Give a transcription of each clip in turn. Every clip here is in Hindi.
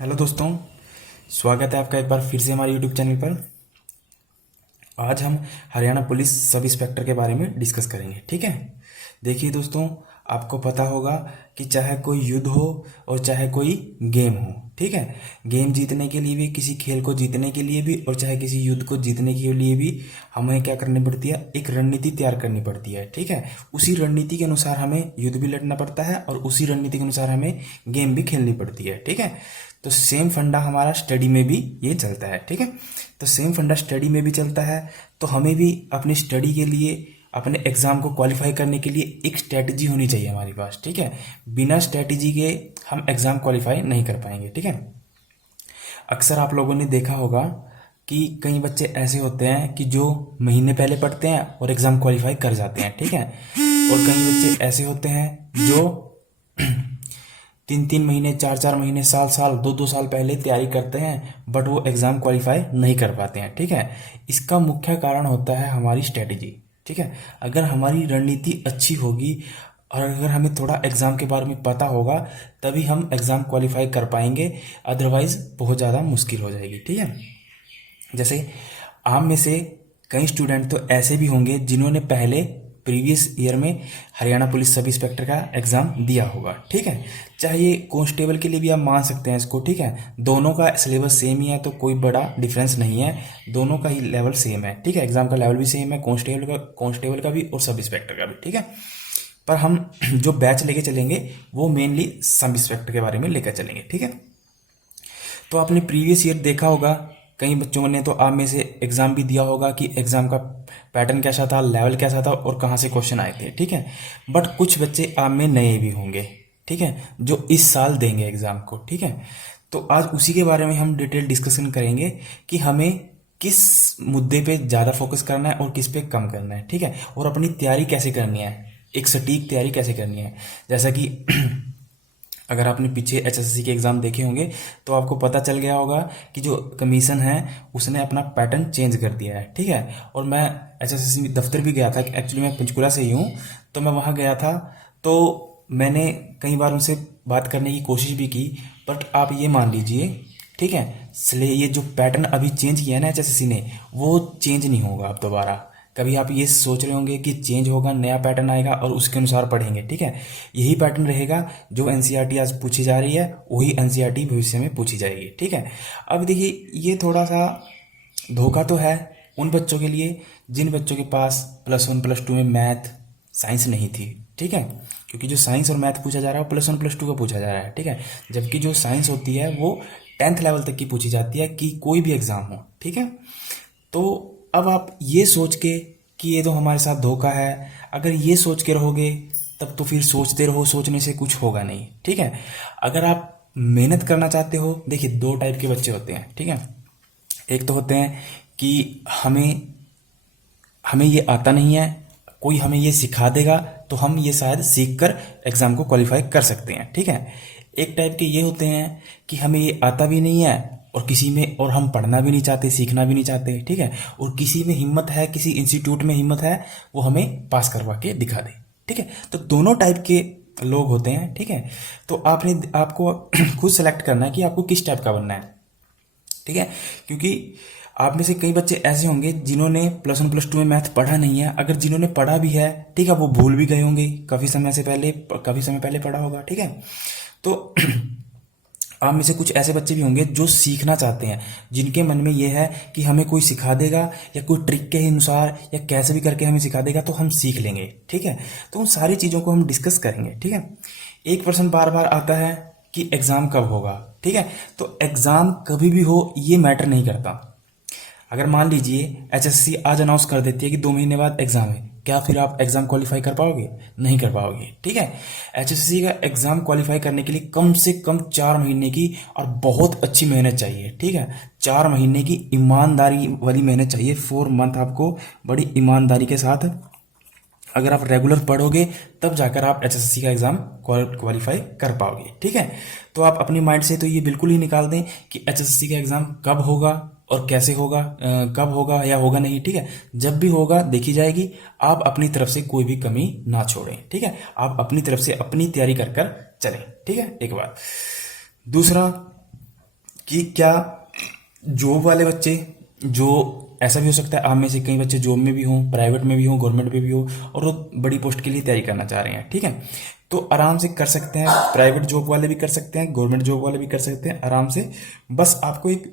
हेलो दोस्तों, स्वागत है आपका एक बार फिर से हमारे यूट्यूब चैनल पर। आज हम हरियाणा पुलिस सब इंस्पेक्टर के बारे में डिस्कस करेंगे। ठीक है, देखिए दोस्तों, आपको पता होगा कि चाहे कोई युद्ध हो और चाहे कोई गेम हो, ठीक है, गेम जीतने के लिए भी, किसी खेल को जीतने के लिए भी और चाहे किसी युद्ध को जीतने के लिए भी हमें क्या करनी पड़ती है, एक रणनीति तैयार करनी पड़ती है। ठीक है, उसी रणनीति के अनुसार हमें युद्ध भी लड़ना पड़ता है और उसी रणनीति के अनुसार हमें गेम भी खेलनी पड़ती है। ठीक है, तो सेम फंडा हमारा स्टडी में भी ये चलता है। ठीक है, तो सेम फंडा स्टडी में भी चलता है। तो हमें भी अपनी स्टडी के लिए, अपने एग्जाम को क्वालिफाई करने के लिए एक स्ट्रेटजी होनी चाहिए हमारे पास। ठीक है, बिना स्ट्रेटजी के हम एग्जाम क्वालिफाई नहीं कर पाएंगे। ठीक है, अक्सर आप लोगों ने देखा होगा कि कई बच्चे ऐसे होते हैं कि जो महीने पहले पढ़ते हैं और एग्जाम क्वालिफाई कर जाते हैं। ठीक है, और कई बच्चे ऐसे होते हैं जो 3-3 महीने, 4-4 महीने, साल 2-2 साल पहले तैयारी करते हैं, बट वो एग्जाम क्वालिफाई नहीं कर पाते हैं। ठीक है, इसका मुख्य कारण होता है हमारी स्ट्रेटजी। ठीक है, अगर हमारी रणनीति अच्छी होगी और अगर हमें थोड़ा एग्जाम के बारे में पता होगा तभी हम एग्जाम क्वालिफाई कर पाएंगे, अदरवाइज बहुत ज़्यादा मुश्किल हो जाएगी। ठीक है, जैसे आप में से कई स्टूडेंट तो ऐसे भी होंगे जिन्होंने पहले प्रीवियस ईयर में हरियाणा पुलिस सब इंस्पेक्टर का एग्जाम दिया होगा। ठीक है, चाहे ये कांस्टेबल के लिए भी आप मान सकते हैं इसको। ठीक है, दोनों का सिलेबस सेम ही है, तो कोई बड़ा डिफरेंस नहीं है, दोनों का ही लेवल सेम है। ठीक है, एग्जाम का लेवल भी सेम है, कांस्टेबल का भी और सब इंस्पेक्टर का भी। ठीक है, पर हम जो बैच लेके चलेंगे वो मेनली सब इंस्पेक्टर के बारे में लेकर चलेंगे। ठीक है, तो आपने प्रीवियस ईयर देखा होगा, कई बच्चों ने तो आप में से एग्जाम भी दिया होगा कि एग्जाम का पैटर्न कैसा था, लेवल कैसा था और कहाँ से क्वेश्चन आए थे। ठीक है, बट कुछ बच्चे आप में नए भी होंगे, ठीक है, जो इस साल देंगे एग्जाम को। ठीक है, तो आज उसी के बारे में हम डिटेल डिस्कशन करेंगे कि हमें किस मुद्दे पे ज़्यादा फोकस करना है और किस पे कम करना है। ठीक है, और अपनी तैयारी कैसे करनी है, एक सटीक तैयारी कैसे करनी है। जैसा कि अगर आपने पीछे एचएसएससी के एग्ज़ाम देखे होंगे तो आपको पता चल गया होगा कि जो कमीशन है उसने अपना पैटर्न चेंज कर दिया है। ठीक है, और मैं एचएसएससी दफ्तर भी गया था, एक्चुअली मैं पंचकुला से ही हूँ, तो मैं वहाँ गया था, तो मैंने कई बार उनसे बात करने की कोशिश भी की, बट आप ये मान लीजिए, ठीक है, इसलिए ये जो पैटर्न अभी चेंज किया है ना एचएसएससी ने, वो चेंज नहीं होगा अब दोबारा। कभी आप ये सोच रहे होंगे कि चेंज होगा, नया पैटर्न आएगा और उसके अनुसार पढ़ेंगे। ठीक है, यही पैटर्न रहेगा, जो एनसीईआरटी आज पूछी जा रही है वही एनसीईआरटी भविष्य में पूछी जाएगी। ठीक है, अब देखिए, ये थोड़ा सा धोखा तो है उन बच्चों के लिए जिन बच्चों के पास +1 +2 में मैथ साइंस नहीं थी। ठीक है, क्योंकि जो साइंस और मैथ पूछा जा रहा है वो +1 +2 का पूछा जा रहा है। ठीक है, जबकि जो साइंस होती है वो 10th लेवल तक की पूछी जाती है, कि कोई भी एग्जाम हो। ठीक है, तो अब आप ये सोच के कि ये तो हमारे साथ धोखा है, अगर ये सोच के रहोगे तब तो फिर सोचते रहो, सोचने से कुछ होगा नहीं। ठीक है, अगर आप मेहनत करना चाहते हो, देखिए 2 टाइप के बच्चे होते हैं। ठीक है, एक तो होते हैं कि हमें हमें ये आता नहीं है, कोई हमें ये सिखा देगा तो हम ये शायद सीख कर एग्ज़ाम को क्वालिफाई कर सकते हैं। ठीक है, एक टाइप के ये होते हैं कि हमें ये आता भी नहीं है और किसी में, और हम पढ़ना भी नहीं चाहते, सीखना भी नहीं चाहते। ठीक है, और किसी में हिम्मत है, किसी इंस्टीट्यूट में हिम्मत है, वो हमें पास करवा के दिखा दे। ठीक है, तो दोनों टाइप के लोग होते हैं। ठीक है, तो आपको खुद सेलेक्ट करना है कि आपको किस टाइप का बनना है। ठीक है, क्योंकि आप में से कई बच्चे ऐसे होंगे जिन्होंने +1 +2 में मैथ पढ़ा नहीं है, अगर जिन्होंने पढ़ा भी है, ठीक है, वो भूल भी गए होंगे, काफ़ी समय पहले पढ़ा होगा। ठीक है, तो आप में से कुछ ऐसे बच्चे भी होंगे जो सीखना चाहते हैं, जिनके मन में ये है कि हमें कोई सिखा देगा या कोई ट्रिक के अनुसार या कैसे भी करके हमें सिखा देगा तो हम सीख लेंगे। ठीक है, तो उन सारी चीज़ों को हम डिस्कस करेंगे। ठीक है, एक प्रश्न बार बार आता है कि एग्ज़ाम कब होगा। ठीक है, तो एग्ज़ाम कभी भी हो ये मैटर नहीं करता। अगर मान लीजिए एचएससी आज अनाउंस कर देती है कि 2 महीने बाद एग्जाम है, क्या फिर आप एग्जाम क्वालिफाई कर पाओगे? नहीं कर पाओगे। ठीक है, एचएससी का एग्जाम क्वालिफाई करने के लिए कम से कम 4 महीने की और बहुत अच्छी मेहनत चाहिए। ठीक है, 4 महीने की ईमानदारी वाली मेहनत चाहिए। 4 मंथ आपको बड़ी ईमानदारी के साथ अगर आप रेगुलर पढ़ोगे तब जाकर आप एचएससी का एग्जाम क्वालिफाई कर पाओगे। ठीक है, तो आप अपनी माइंड से तो ये बिल्कुल ही निकाल दें कि एचएससी का एग्जाम कब होगा और कैसे होगा, कब होगा या होगा नहीं। ठीक है, जब भी होगा देखी जाएगी, आप अपनी तरफ से कोई भी कमी ना छोड़ें। ठीक है, आप अपनी तरफ से अपनी तैयारी कर कर चलें। ठीक है, एक बात। दूसरा, कि क्या जॉब वाले बच्चे, जो ऐसा भी हो सकता है आप में से कई बच्चे जॉब में भी हों, प्राइवेट में भी हों, गवर्नमेंट में भी हो, और वो बड़ी पोस्ट के लिए तैयारी करना चाह रहे हैं, ठीक है, तो आराम से कर सकते हैं। प्राइवेट जॉब वाले भी कर सकते हैं, गवर्नमेंट जॉब वाले भी कर सकते हैं आराम से। बस आपको एक,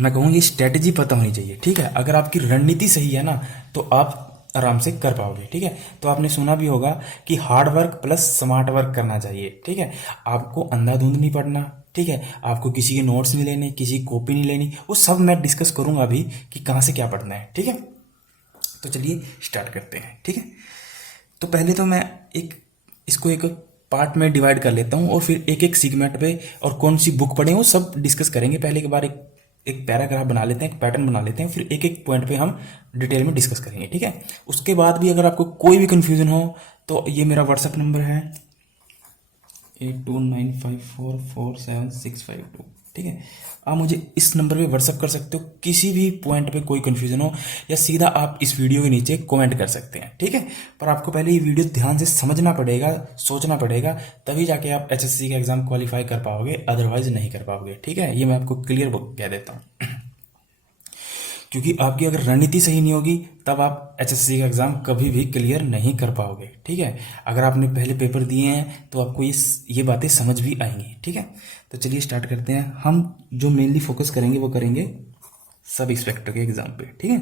मैं कहूँ, ये स्ट्रेटेजी पता होनी चाहिए, ठीक है। अगर आपकी रणनीति सही है ना तो आप आराम से कर पाओगे, ठीक है। तो आपने सुना भी होगा कि hard work plus smart work करना चाहिए, ठीक है। आपको अंधाधुंध नहीं पढ़ना, ठीक है। आपको किसी के नोट्स नहीं लेने, किसी की कॉपी नहीं लेनी, वो सब मैं डिस्कस करूंगा अभी कि कहाँ से क्या पढ़ना है, ठीक है। तो चलिए स्टार्ट करते हैं, ठीक है। तो पहले तो मैं इसको एक पार्ट में डिवाइड कर लेता हूँ और फिर एक एक सीगमेंट पे और कौन सी बुक पढ़े वो सब डिस्कस करेंगे। पहले के बार एक पैराग्राफ बना लेते हैं, एक पैटर्न बना लेते हैं, फिर एक एक पॉइंट पे हम डिटेल में डिस्कस करेंगे, ठीक है। उसके बाद भी अगर आपको कोई भी कंफ्यूजन हो तो ये मेरा व्हाट्सएप नंबर है 8295447652, ठीक है। आप मुझे इस नंबर पे व्हाट्सएप कर सकते हो, किसी भी पॉइंट पे कोई कंफ्यूजन हो, या सीधा आप इस वीडियो के नीचे कमेंट कर सकते हैं, ठीक है। पर आपको पहले ये वीडियो ध्यान से समझना पड़ेगा, सोचना पड़ेगा, तभी जाके आप एचएससी का एग्जाम क्वालिफाई कर पाओगे, अदरवाइज नहीं कर पाओगे, ठीक है। ये मैं आपको क्लियर कह देता हूँ। क्योंकि आपकी अगर रणनीति सही नहीं होगी तब आप एचएससी का एग्जाम कभी भी क्लियर नहीं कर पाओगे, ठीक है। अगर आपने पहले पेपर दिए हैं तो आपको ये बातें समझ भी आएंगी, ठीक है। तो चलिए स्टार्ट करते हैं। हम जो मेनली फोकस करेंगे वो करेंगे सब इंस्पेक्टर के एग्जाम पे, ठीक है,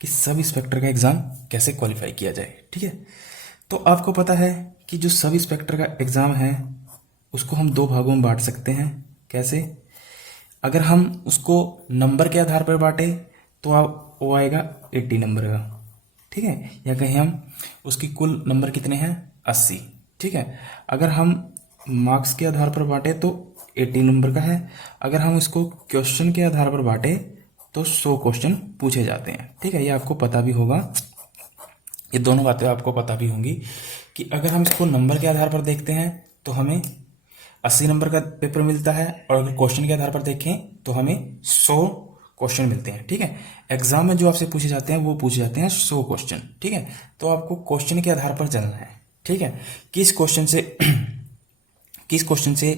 कि सब इंस्पेक्टर का एग्जाम कैसे क्वालिफाई किया जाए, ठीक है। तो आपको पता है कि जो सब इंस्पेक्टर का एग्जाम है उसको हम दो भागों में बांट सकते हैं। कैसे? अगर हम उसको नंबर के आधार पर बांटे तो वो आएगा 80 नंबर का, ठीक है। या कहीं हम उसकी कुल नंबर कितने हैं 80, ठीक है। अगर हम मार्क्स के आधार पर बांटे तो 80 नंबर का है। अगर हम इसको क्वेश्चन के आधार पर बांटे तो 100 क्वेश्चन पूछे जाते हैं, ठीक है। ये आपको पता भी होगा, ये दोनों बातें आपको पता भी होंगी कि अगर हम इसको नंबर के आधार पर देखते हैं तो हमें 80 नंबर का पेपर मिलता है, और अगर क्वेश्चन के आधार पर देखें तो हमें 100 क्वेश्चन मिलते हैं, ठीक है। एग्जाम में जो आपसे पूछे जाते हैं वो पूछे जाते हैं 100 क्वेश्चन, ठीक है। तो आपको क्वेश्चन के आधार पर चलना है, ठीक है। किस क्वेश्चन से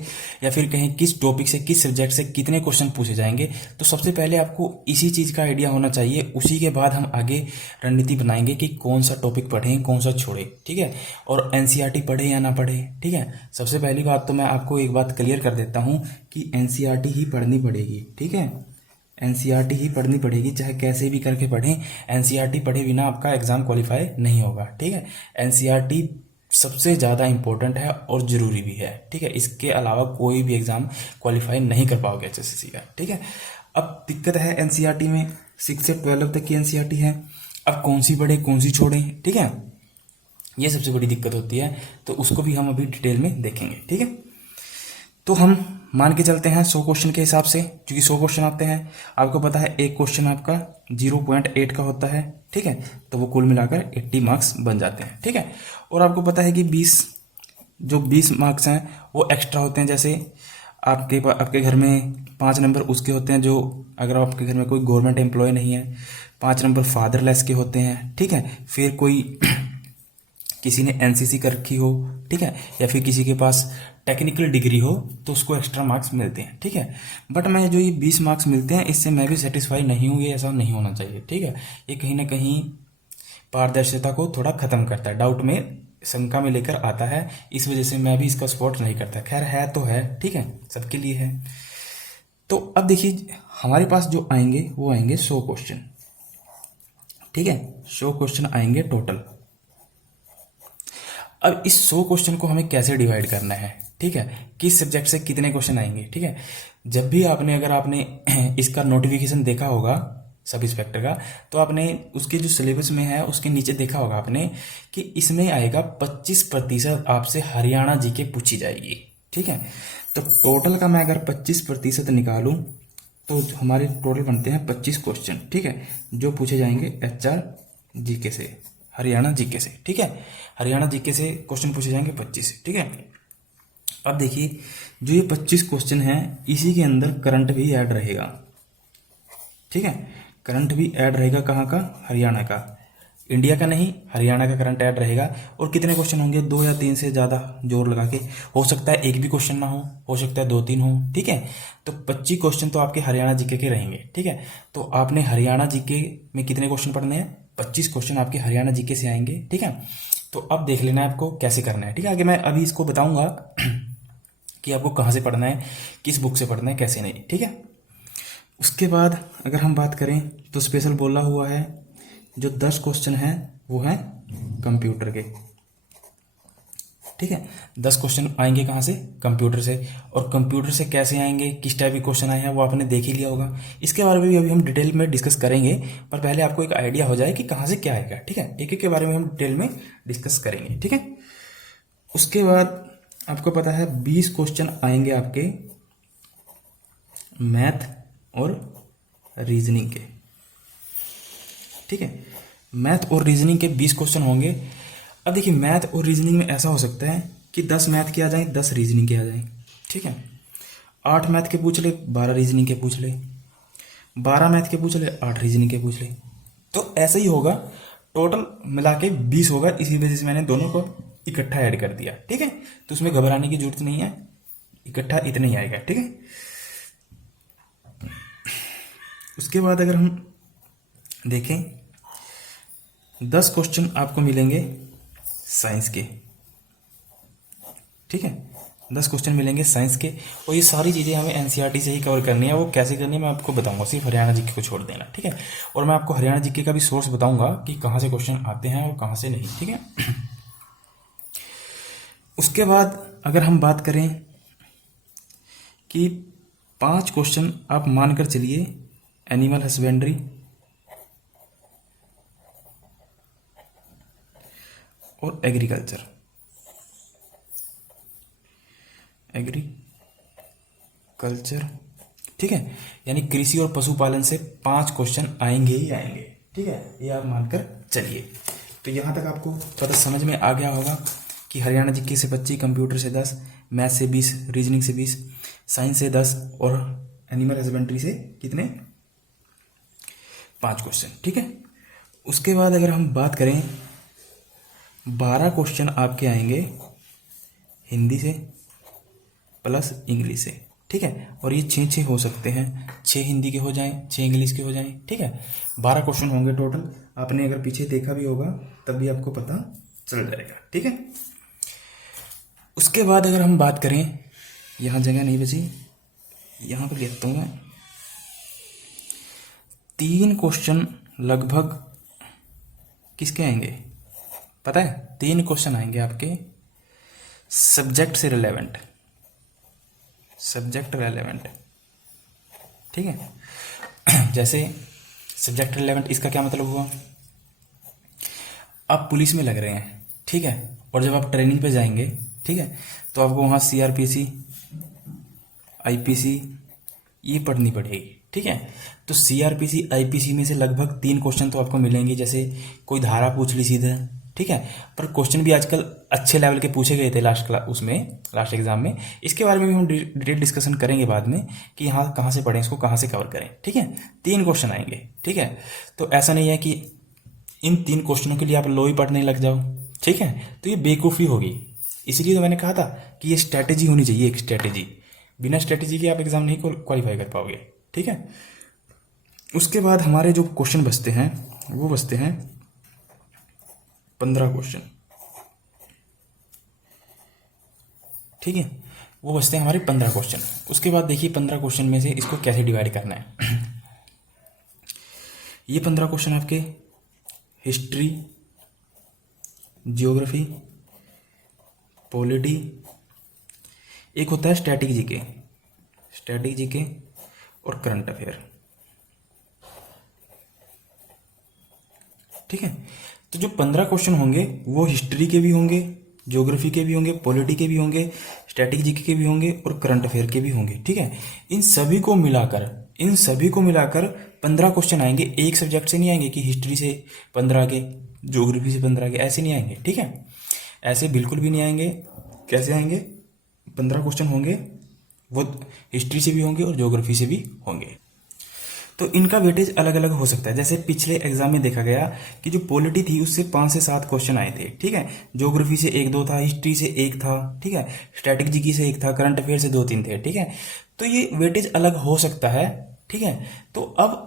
या फिर कहीं किस टॉपिक से, किस सब्जेक्ट से कितने क्वेश्चन पूछे जाएंगे, तो सबसे पहले आपको इसी चीज़ का आइडिया होना चाहिए। उसी के बाद हम आगे रणनीति बनाएंगे कि कौन सा टॉपिक पढ़ें, कौन सा छोड़ें, ठीक है। और एनसीईआरटी पढ़े या ना पढ़े, ठीक है। सबसे पहली बात तो मैं आपको एक बात क्लियर कर देता हूँ कि एनसीईआरटी ही पढ़नी पड़ेगी, ठीक है। एनसीईआरटी ही पढ़नी पड़ेगी, चाहे कैसे भी करके पढ़ें। एनसीईआरटी पढ़े बिना आपका एग्जाम क्वालिफाई नहीं होगा, ठीक है। एनसीईआरटी सबसे ज़्यादा इंपॉर्टेंट है और ज़रूरी भी है, ठीक है। इसके अलावा कोई भी एग्ज़ाम क्वालिफाई नहीं कर पाओगे एचएससी का, ठीक है। अब दिक्कत है एनसीईआरटी में 6 से 12 तक की एनसीईआरटी है। अब कौन सी पढ़े कौन सी छोड़ें, ठीक है, ये सबसे बड़ी दिक्कत होती है। तो उसको भी हम अभी डिटेल में देखेंगे, ठीक है। तो हम मान के चलते हैं 100 क्वेश्चन के हिसाब से, क्योंकि 100 क्वेश्चन आते हैं। आपको पता है एक क्वेश्चन आपका 0.8 का होता है, ठीक है। तो वो कुल मिलाकर 80 मार्क्स बन जाते हैं, ठीक है। और आपको पता है कि 20 मार्क्स हैं वो एक्स्ट्रा होते हैं। जैसे आपके घर में 5 नंबर उसके होते हैं, जो अगर आपके घर में कोई गवर्नमेंट एम्प्लॉय नहीं है, 5 नंबर फादरलेस के होते हैं, ठीक है। फिर कोई किसी ने एनसीसी कर रखी हो, ठीक है, या फिर किसी के पास टेक्निकल डिग्री हो तो उसको एक्स्ट्रा मार्क्स मिलते हैं, ठीक है। बट मैं जो ये 20 मार्क्स मिलते हैं इससे मैं भी सेटिस्फाई नहीं हूँ, ये ऐसा नहीं होना चाहिए, ठीक है। ये कहीं ना कहीं पारदर्शिता को थोड़ा खत्म करता है, डाउट में, शंका में लेकर आता है। इस वजह से मैं भी इसका सपोर्ट नहीं करता। खैर है तो है, ठीक है, सबके लिए है। तो अब देखिए हमारे पास जो आएंगे वो आएंगे 100 क्वेश्चन, ठीक है। 100 क्वेश्चन आएंगे टोटल। अब इस 100 क्वेश्चन को हमें कैसे डिवाइड करना है, ठीक है, किस सब्जेक्ट से कितने क्वेश्चन आएंगे, ठीक है। जब भी अगर आपने इसका नोटिफिकेशन देखा होगा सब इंस्पेक्टर का, तो आपने उसके जो सिलेबस में है उसके नीचे देखा होगा आपने कि इसमें आएगा 25% आपसे हरियाणा जीके पूछी जाएगी, ठीक है। तो टोटल का मैं अगर 25% निकालूं तो हमारे टोटल बनते हैं 25 क्वेश्चन, ठीक है, जो पूछे जाएंगे एचआर जीके से, हरियाणा जीके से, ठीक है। हरियाणा जीके से क्वेश्चन पूछे जाएंगे 25, ठीक है। अब देखिए जो ये 25 क्वेश्चन हैं इसी के अंदर करंट भी ऐड रहेगा, ठीक है। करंट भी ऐड रहेगा कहाँ का, हरियाणा का। इंडिया का नहीं, हरियाणा का करंट अफेयर रहेगा। और कितने क्वेश्चन होंगे, 2 या 3 से ज़्यादा जोर लगा के। हो सकता है एक भी क्वेश्चन ना हो सकता है 2-3 हो, ठीक है। तो 25 क्वेश्चन तो आपके हरियाणा जीके के रहेंगे, ठीक है। तो आपने हरियाणा जीके में कितने क्वेश्चन पढ़ने हैं, 25 क्वेश्चन आपके हरियाणा जीके से आएंगे, ठीक है। तो अब देख लेना है आपको कैसे करना है, ठीक है। आगे मैं अभी इसको बताऊंगा कि आपको कहाँ से पढ़ना है, किस बुक से पढ़ना है, कैसे नहीं, ठीक है। उसके बाद अगर हम बात करें तो स्पेशल बोला हुआ है जो 10 क्वेश्चन हैं वो हैं कंप्यूटर के, ठीक है। 10 क्वेश्चन आएंगे कहाँ से, कंप्यूटर से। और कंप्यूटर से कैसे आएंगे, किस टाइप के क्वेश्चन आए हैं वो आपने देख ही लिया होगा। इसके बारे में भी अभी हम डिटेल में डिस्कस करेंगे, पर पहले आपको एक आइडिया हो जाए कि कहाँ से क्या आएगा, ठीक है। एक एक के बारे में हम डिटेल में डिस्कस करेंगे, ठीक है। उसके बाद आपको पता है 20 क्वेश्चन आएंगे आपके मैथ और रीजनिंग के, ठीक है। मैथ और रीजनिंग के 20 क्वेश्चन होंगे। अब देखिए मैथ और रीजनिंग में ऐसा हो सकता है कि 10 मैथ के आ जाएं, 10 रीजनिंग के आ जाएं, ठीक है। 8 मैथ के पूछ ले, 12 रीजनिंग के पूछ ले, 12 मैथ के पूछ ले, 8 रीजनिंग के पूछ ले। तो ऐसा ही होगा, टोटल मिला के 20 होगा। इसी वजह से मैंने दोनों को इकट्ठा ऐड कर दिया, ठीक है। तो उसमें घबराने की जरूरत नहीं है, इकट्ठा इतना ही आएगा, ठीक है। उसके बाद अगर हम देखें 10 क्वेश्चन आपको मिलेंगे साइंस के, ठीक है। 10 क्वेश्चन मिलेंगे साइंस के। और ये सारी चीज़ें हमें एनसीईआरटी से ही कवर करनी है। वो कैसे करनी है मैं आपको बताऊंगा, सिर्फ हरियाणा जीके को छोड़ देना, ठीक है। और मैं आपको हरियाणा जीके का भी सोर्स बताऊंगा कि कहाँ से क्वेश्चन आते हैं और कहाँ से नहीं, ठीक है। उसके बाद अगर हम बात करें कि 5 क्वेश्चन आप मानकर चलिए एनिमल हस्बेंड्री और एग्रीकल्चर, ठीक है। यानी कृषि और पशुपालन से 5 क्वेश्चन आएंगे ही आएंगे, ठीक है। ये आप मानकर चलिए। तो यहाँ तक आपको पता समझ में आ गया होगा कि हरियाणा जीके से 25, कंप्यूटर से 10, मैथ से 20, रीजनिंग से 20, साइंस से 10 और एनिमल हस्बेंड्री से कितने, 5 क्वेश्चन, ठीक है। उसके बाद अगर हम बात करें 12 क्वेश्चन आपके आएंगे हिंदी से प्लस इंग्लिश से, ठीक है। और ये 6 हो सकते हैं, 6 हिंदी के हो जाएं, 6 इंग्लिश के हो जाएं, ठीक है। 12 क्वेश्चन होंगे टोटल। आपने अगर पीछे देखा भी होगा तब भी आपको पता चल जाएगा, ठीक है। उसके बाद अगर हम बात करें, यहाँ जगह नहीं बची, यहाँ पर लिखता हूँ मैं, 3 क्वेश्चन लगभग किसके आएंगे पता है, 3 क्वेश्चन आएंगे आपके सब्जेक्ट से रिलेवेंट, ठीक है। जैसे सब्जेक्ट रिलेवेंट, इसका क्या मतलब हुआ, आप पुलिस में लग रहे हैं, ठीक है। और जब आप ट्रेनिंग पे जाएंगे, ठीक है, तो आपको वहाँ सीआरपीसी, आईपीसी ये पढ़नी पड़ेगी, ठीक है। तो सीआरपीसी आईपीसी में से लगभग 3 क्वेश्चन तो आपको मिलेंगे। जैसे कोई धारा पूछ ली सीधे, ठीक है। पर क्वेश्चन भी आजकल अच्छे लेवल के पूछे गए थे लास्ट एग्जाम में। इसके बारे में भी हम डिटेल डिस्कशन करेंगे बाद में कि यहाँ कहाँ से पढ़ें, इसको कहाँ से कवर करें, ठीक है। 3 क्वेश्चन आएंगे, ठीक है। तो ऐसा नहीं है कि इन 3 क्वेश्चनों के लिए आप लो ही पढ़ने लग जाओ, ठीक है। तो ये बेवकूफ़ी होगी। इसीलिए तो मैंने कहा था कि ये स्ट्रैटेजी होनी चाहिए, एक स्ट्रैटेजी। बिना स्ट्रैटेजी के आप एग्जाम नहीं क्वालिफाई कर पाओगे, ठीक है। उसके बाद हमारे जो क्वेश्चन बचते हैं वो बचते हैं 15 क्वेश्चन, ठीक है। वो बचते हैं हमारे 15 क्वेश्चन। उसके बाद देखिए 15 क्वेश्चन में से इसको कैसे डिवाइड करना है। ये 15 क्वेश्चन आपके हिस्ट्री, जियोग्राफी, पॉलिटी, एक होता है स्टैटिक जीके और करंट अफेयर, ठीक है। तो जो 15 क्वेश्चन होंगे वो हिस्ट्री के भी होंगे, ज्योग्राफी के भी होंगे, पॉलिटी के भी होंगे, स्टैटिक जीके के भी होंगे और करंट अफेयर के भी होंगे, ठीक है। इन सभी को मिलाकर 15 क्वेश्चन आएंगे। एक सब्जेक्ट से नहीं आएंगे कि हिस्ट्री से 15 के, ज्योग्राफी से 15 के, ऐसे नहीं आएंगे, ठीक है। ऐसे बिल्कुल भी नहीं आएंगे। कैसे आएंगे, 15 क्वेश्चन होंगे वो हिस्ट्री से भी होंगे और ज्योग्राफी से भी होंगे। तो इनका वेटेज अलग अलग हो सकता है। जैसे पिछले एग्जाम में देखा गया कि जो पॉलिटी थी उससे 5 से 7 क्वेश्चन आए थे, ठीक है। ज्योग्राफी से 1-2 था, हिस्ट्री से 1 था, ठीक है, स्टैटिक जीके से 1 था, करंट अफेयर से 2-3 थे, ठीक है। तो ये वेटेज अलग हो सकता है, ठीक है। तो अब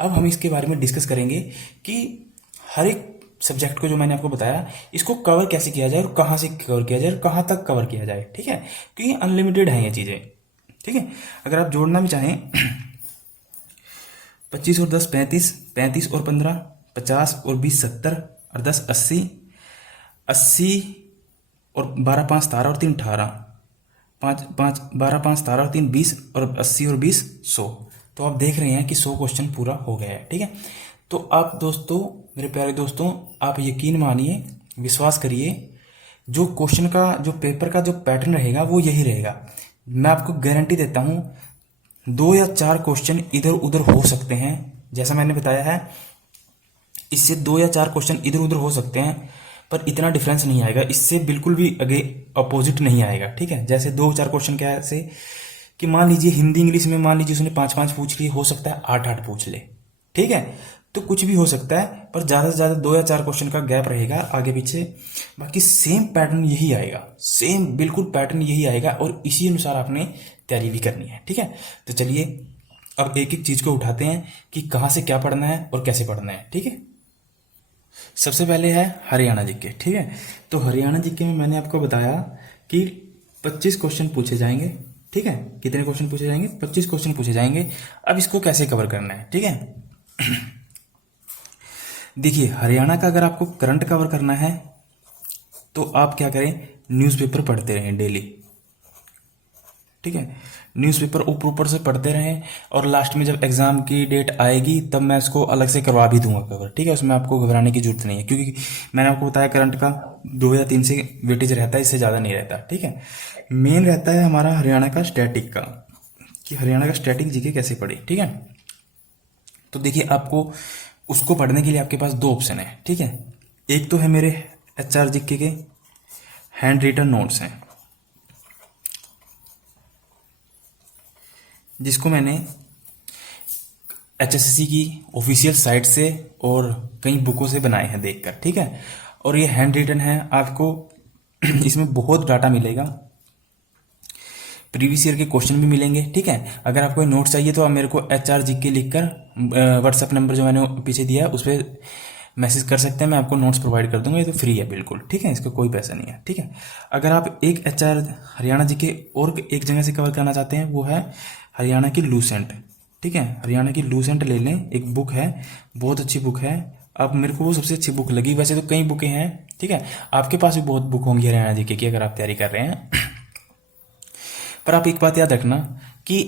हम इसके बारे में डिस्कस करेंगे कि हर एक सब्जेक्ट को जो मैंने आपको बताया इसको कवर कैसे किया जाए और कहाँ से कवर किया जाए और कहाँ तक कवर किया जाए, ठीक है। क्योंकि अनलिमिटेड है ये चीज़ें, ठीक है। अगर आप जोड़ना भी चाहें 25 और 10 35, 35 और 15 50 और 20 70 और 10 80, 80 और 12 5 17 और 3 18, 5 5 12 5 17 और 3 20 और 80 और 20 100। तो आप देख रहे हैं कि 100 क्वेश्चन पूरा हो गया है, ठीक है। तो आप दोस्तों, मेरे प्यारे दोस्तों, आप यकीन मानिए, विश्वास करिए, जो क्वेश्चन का, जो पेपर का जो पैटर्न रहेगा वो यही रहेगा। मैं आपको गारंटी देता हूँ 2 या 4 क्वेश्चन इधर उधर हो सकते हैं, जैसा मैंने बताया है, इससे 2 या 4 क्वेश्चन इधर उधर हो सकते हैं, पर इतना डिफरेंस नहीं आएगा, इससे बिल्कुल भी आगे अपोजिट नहीं आएगा, ठीक है। जैसे 2-4 क्वेश्चन क्या है, ऐसे कि मान लीजिए हिंदी इंग्लिश में मान लीजिए उसने 5-5 पूछ लिए, हो सकता है 8-8 पूछ ले, ठीक है। तो कुछ भी हो सकता है, पर ज़्यादा से ज़्यादा 2 या 4 क्वेश्चन का गैप रहेगा आगे पीछे, बाकी सेम पैटर्न यही आएगा, सेम बिल्कुल पैटर्न यही आएगा, और इसी अनुसार आपने तैयारी भी करनी है, ठीक है। तो चलिए अब एक एक चीज़ को उठाते हैं कि कहाँ से क्या पढ़ना है और कैसे पढ़ना है, ठीक है। सबसे पहले है हरियाणा जीके, ठीक है। तो हरियाणा जीके में मैंने आपको बताया कि 25 क्वेश्चन पूछे जाएंगे, ठीक है। कितने क्वेश्चन पूछे जाएंगे? 25 क्वेश्चन पूछे जाएंगे। अब इसको कैसे कवर करना है, ठीक है। देखिए, हरियाणा का अगर आपको करंट कवर करना है तो आप क्या करें, न्यूज़पेपर पढ़ते रहें डेली, ठीक है। न्यूज़पेपर ऊपर से पढ़ते रहें, और लास्ट में जब एग्जाम की डेट आएगी तब मैं इसको अलग से करवा भी दूंगा कवर, ठीक है। उसमें आपको घबराने की जरूरत नहीं है, क्योंकि मैंने आपको बताया करंट का 2 या 3 से वेटेज रहता है, इससे ज़्यादा नहीं रहता, ठीक है। मेन रहता है हमारा हरियाणा का स्टैटिक का, कि हरियाणा का स्टैटिक जीके कैसे पढ़े, ठीक है। तो देखिए, आपको उसको पढ़ने के लिए आपके पास 2 ऑप्शन है, ठीक है। एक तो है मेरे HR जीके के हैंड रिटन नोट्स हैं, जिसको मैंने HSSC की ऑफिशियल साइट से और कई बुकों से बनाए हैं देखकर, ठीक है। और ये हैंड रिटन है, आपको इसमें बहुत डाटा मिलेगा, प्रीवियस ईयर के क्वेश्चन भी मिलेंगे, ठीक है। अगर आपको नोट्स चाहिए तो आप मेरे को HR जीके लिखकर व्हाट्सएप नंबर जो मैंने पीछे दिया है उस पर मैसेज कर सकते हैं, मैं आपको नोट्स प्रोवाइड कर दूंगा। ये तो फ्री है बिल्कुल, ठीक है, इसका कोई पैसा नहीं है, ठीक है। अगर आप एक HR हरियाणा जीके और एक जगह से कवर करना चाहते हैं, वो है हरियाणा की लूसेंट, ठीक है। हरियाणा की लूसेंट ले लें, एक बुक है, बहुत अच्छी बुक है। अब मेरे को वो सबसे अच्छी बुक लगी, वैसे तो कई बुकें हैं, ठीक है। आपके पास भी बहुत बुक होंगी हरियाणा जीके की अगर आप तैयारी कर रहे हैं। पर आप एक बात याद रखना कि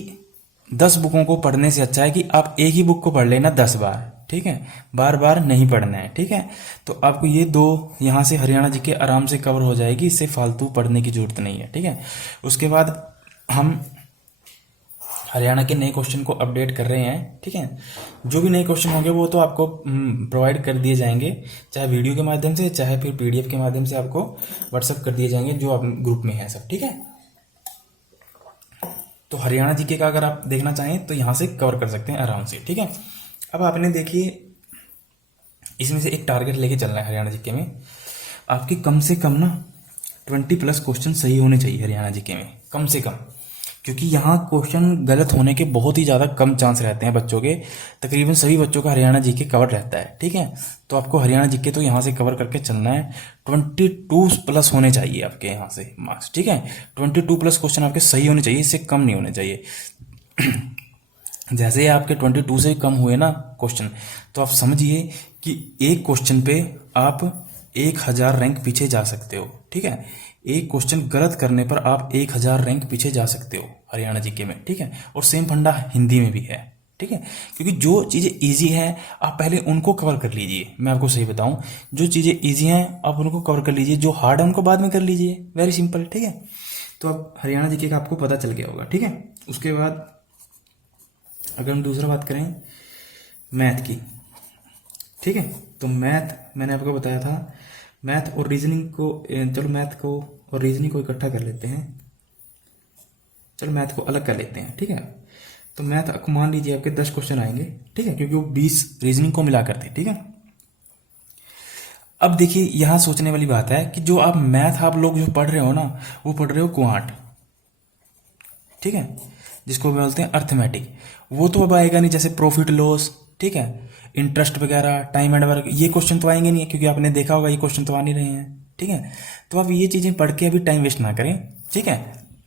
10 बुकों को पढ़ने से अच्छा है कि आप एक ही बुक को पढ़ लेना 10 बार, ठीक है। बार बार नहीं पढ़ना है, ठीक है। तो आपको ये 2 यहाँ से हरियाणा जीके आराम से कवर हो जाएगी, इससे फालतू पढ़ने की जरूरत नहीं है, ठीक है। उसके बाद हम हरियाणा के नए क्वेश्चन को अपडेट कर रहे हैं, ठीक है। जो भी नए क्वेश्चन होंगे वो तो आपको प्रोवाइड कर दिए जाएंगे, चाहे वीडियो के माध्यम से, चाहे फिर PDF के माध्यम से आपको व्हाट्सअप कर दिए जाएंगे, जो आप ग्रुप में है सब, ठीक है। तो हरियाणा जीके का अगर आप देखना चाहें तो यहाँ से कवर कर सकते हैं आराम से, ठीक है। अब आपने देखिए, इसमें से एक टारगेट लेके चलना है हरियाणा जीके में, आपके कम से कम ना 20+ क्वेश्चन सही होने चाहिए हरियाणा जीके में, कम से कम, क्योंकि यहाँ क्वेश्चन गलत होने के बहुत ही ज़्यादा कम चांस रहते हैं बच्चों के, तकरीबन सभी बच्चों का हरियाणा जीके कवर रहता है, ठीक है। तो आपको हरियाणा जीके तो यहाँ से कवर करके चलना है, 22+ होने चाहिए आपके यहाँ से मार्क्स, ठीक है। 22+ क्वेश्चन आपके सही होने चाहिए, इससे कम नहीं होने चाहिए। जैसे आपके 22 से कम हुए ना क्वेश्चन, तो आप समझिए कि एक क्वेश्चन पे आप 1000 रैंक पीछे जा सकते हो, ठीक है। एक क्वेश्चन गलत करने पर आप 1000 रैंक पीछे जा सकते हो हरियाणा जीके में, ठीक है। और सेम फंडा हिंदी में भी है, ठीक है। क्योंकि जो चीज़ें इजी हैं आप पहले उनको कवर कर लीजिए, मैं आपको सही बताऊं, जो चीज़ें इजी हैं आप उनको कवर कर लीजिए, जो हार्ड है उनको बाद में कर लीजिए, वेरी सिंपल, ठीक है। तो अब हरियाणा जीके का आपको पता चल गया होगा, ठीक है। उसके बाद अगर हम दूसरा बात करें मैथ की, ठीक है। तो मैथ मैंने आपको बताया था, मैथ और रीजनिंग को, चलो मैथ को और रीजनिंग को इकट्ठा कर लेते हैं, चलो मैथ को अलग कर लेते हैं, ठीक है। तो मैथ आपको मान लीजिए आपके 10 क्वेश्चन आएंगे, ठीक है, क्योंकि वो 20 रीजनिंग को मिला करते, ठीक है। अब देखिए यहाँ सोचने वाली बात है कि जो आप मैथ आप लोग जो पढ़ रहे हो ना, वो पढ़ रहे हो क्वांट, ठीक है, जिसको बोलते हैं अर्थमेटिक। वो तो अब आएगा नहीं, जैसे प्रॉफिट लॉस, ठीक है, इंटरेस्ट वगैरह, टाइम एंड वर्क, ये क्वेश्चन तो आएंगे नहीं, क्योंकि आपने देखा होगा ये क्वेश्चन तो आ नहीं रहे हैं, ठीक है। तो आप ये चीज़ें पढ़ के अभी टाइम वेस्ट ना करें, ठीक है।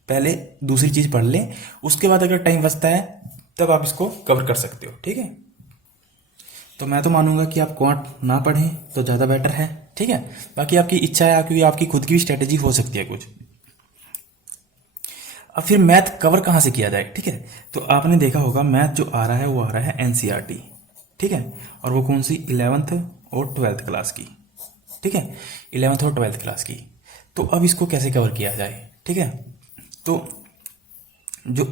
पहले दूसरी चीज़ पढ़ लें, उसके बाद अगर टाइम बचता है तब आप इसको कवर कर सकते हो, ठीक है। तो मैं तो मानूंगा कि आप क्वांट ना पढ़ें तो ज़्यादा बेटर है, ठीक है। बाकी आपकी इच्छा है, क्योंकि आपकी खुद की भी स्ट्रेटेजी हो सकती है कुछ। अब फिर मैथ कवर कहाँ से किया जाए, ठीक है। तो आपने देखा होगा मैथ जो आ रहा है वो आ रहा है एनसीईआरटी, ठीक है, और वो कौन सी, 11th और 12th क्लास की, ठीक है, 11th और 12th क्लास की। तो अब इसको कैसे कवर किया जाए, ठीक है। तो जो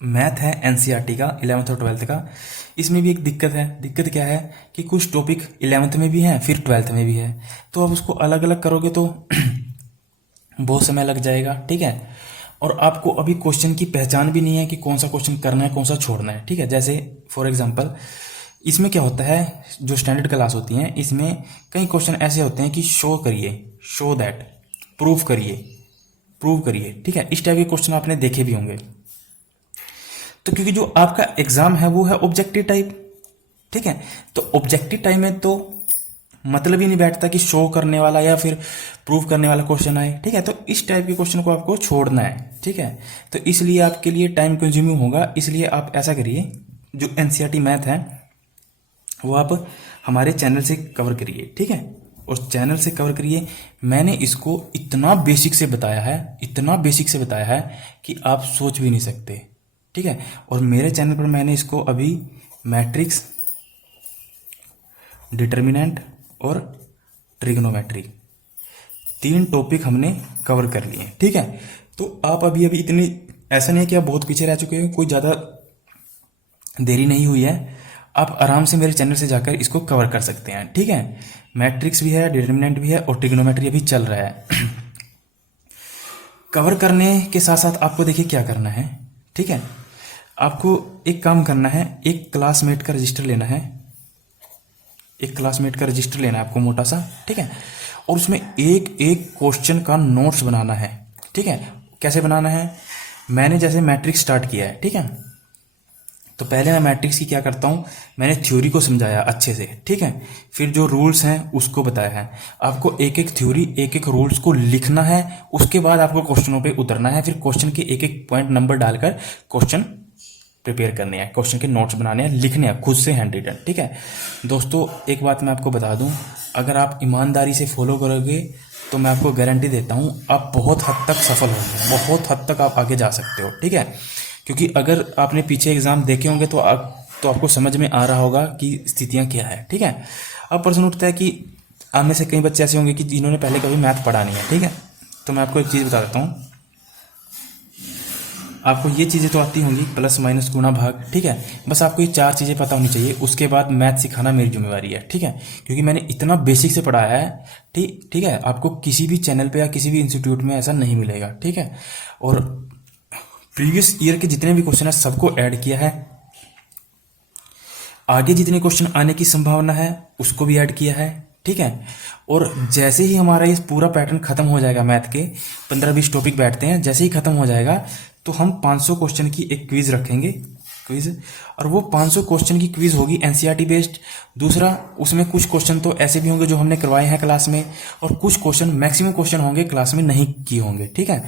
मैथ है एनसीईआरटी का 11th और 12th का, इसमें भी एक दिक्कत है। दिक्कत क्या है कि कुछ टॉपिक 11th में भी हैं, फिर 12th में भी है, तो अब उसको अलग अलग करोगे तो बहुत समय लग जाएगा, ठीक है। और आपको अभी क्वेश्चन की पहचान भी नहीं है कि कौन सा क्वेश्चन करना है, कौन सा छोड़ना है, ठीक है। जैसे फॉर एग्जांपल इसमें क्या होता है, जो स्टैंडर्ड क्लास होती हैं इसमें कई क्वेश्चन ऐसे होते हैं कि शो करिए, शो दैट, प्रूफ करिए, प्रूव करिए, ठीक है। इस टाइप के क्वेश्चन आपने देखे भी होंगे। तो क्योंकि जो आपका एग्जाम है वो है ऑब्जेक्टिव टाइप, ठीक है, तो ऑब्जेक्टिव टाइप में तो मतलब ही नहीं बैठता कि शो करने वाला या फिर प्रूव करने वाला क्वेश्चन आए, ठीक है। तो इस टाइप के क्वेश्चन को आपको छोड़ना है, ठीक है। तो इसलिए आपके लिए टाइम कंज्यूमिंग होगा, इसलिए आप ऐसा करिए, जो एनसीईआरटी मैथ है वो आप हमारे चैनल से कवर करिए, ठीक है। और चैनल से कवर करिए, मैंने इसको इतना बेसिक से बताया है, इतना बेसिक से बताया है कि आप सोच भी नहीं सकते, ठीक है। और मेरे चैनल पर मैंने इसको अभी मैट्रिक्स, डिटर्मिनेंट और ट्रिग्नोमेट्री 3 टॉपिक हमने कवर कर लिए, ठीक है। तो आप अभी अभी इतनी, ऐसा नहीं है कि आप बहुत पीछे रह चुके हैं, कोई ज़्यादा देरी नहीं हुई है, आप आराम से मेरे चैनल से जाकर इसको कवर कर सकते हैं, ठीक है। मैट्रिक्स भी है, डिटर्मिनेंट भी है और ट्रिग्नोमेट्री अभी चल रहा है। कवर करने के साथ साथ आपको देखिए क्या करना है, ठीक है। आपको एक काम करना है, एक क्लासमेट का रजिस्टर लेना है, एक क्लासमेट का रजिस्टर लेना है आपको मोटा सा, ठीक है। और उसमें एक एक क्वेश्चन का नोट्स बनाना है, ठीक है। कैसे बनाना है, मैंने जैसे मैट्रिक्स स्टार्ट किया है, ठीक है, तो पहले मैं मैट्रिक्स की क्या करता हूँ, मैंने थ्योरी को समझाया अच्छे से, ठीक है। फिर जो रूल्स हैं उसको बताया है। आपको एक एक थ्योरी, एक एक रूल्स को लिखना है, उसके बाद आपको क्वेश्चनों पे उतरना है, फिर क्वेश्चन के एक एक पॉइंट नंबर डालकर क्वेश्चन प्रिपेयर करने हैं, क्वेश्चन के नोट्स बनाने हैं, लिखने हैं खुद से हैंड रिटन, ठीक है। दोस्तों एक बात मैं आपको बता दूं, अगर आप ईमानदारी से फॉलो करोगे तो मैं आपको गारंटी देता हूं आप बहुत हद तक सफल होंगे, बहुत हद तक आप आगे जा सकते हो, ठीक है। क्योंकि अगर आपने पीछे एग्जाम देखे होंगे तो आपको समझ में आ रहा होगा कि स्थितियां क्या है, ठीक है। अब प्रश्न उठता है कि आप में से कई बच्चे ऐसे होंगे कि जिन्होंने पहले कभी मैथ पढ़ा नहीं है, ठीक है। तो मैं आपको एक चीज़ बता देता हूँ, आपको ये चीज़ें तो आती होंगी, प्लस माइनस गुणा भाग, ठीक है। बस आपको ये 4 चीज़ें पता होनी चाहिए, उसके बाद मैथ सिखाना मेरी जिम्मेवारी है, ठीक है। क्योंकि मैंने इतना बेसिक से पढ़ाया है, ठीक है, आपको किसी भी चैनल पे या किसी भी इंस्टीट्यूट में ऐसा नहीं मिलेगा, ठीक है। और प्रीवियस ईयर के जितने भी क्वेश्चन है सबको ऐड किया है, आगे जितने क्वेश्चन आने की संभावना है उसको भी ऐड किया है, ठीक है। और जैसे ही हमारा ये पूरा पैटर्न खत्म हो जाएगा, मैथ के 15-20 टॉपिक बैठते हैं, जैसे ही खत्म हो जाएगा तो हम 500 क्वेश्चन की एक क्विज रखेंगे, क्विज, और वो 500 क्वेश्चन की क्विज होगी एनसीईआरटी बेस्ड। दूसरा, उसमें कुछ क्वेश्चन तो ऐसे भी होंगे जो हमने करवाए हैं क्लास में, और कुछ क्वेश्चन, मैक्सिमम क्वेश्चन होंगे क्लास में नहीं किए होंगे, ठीक है।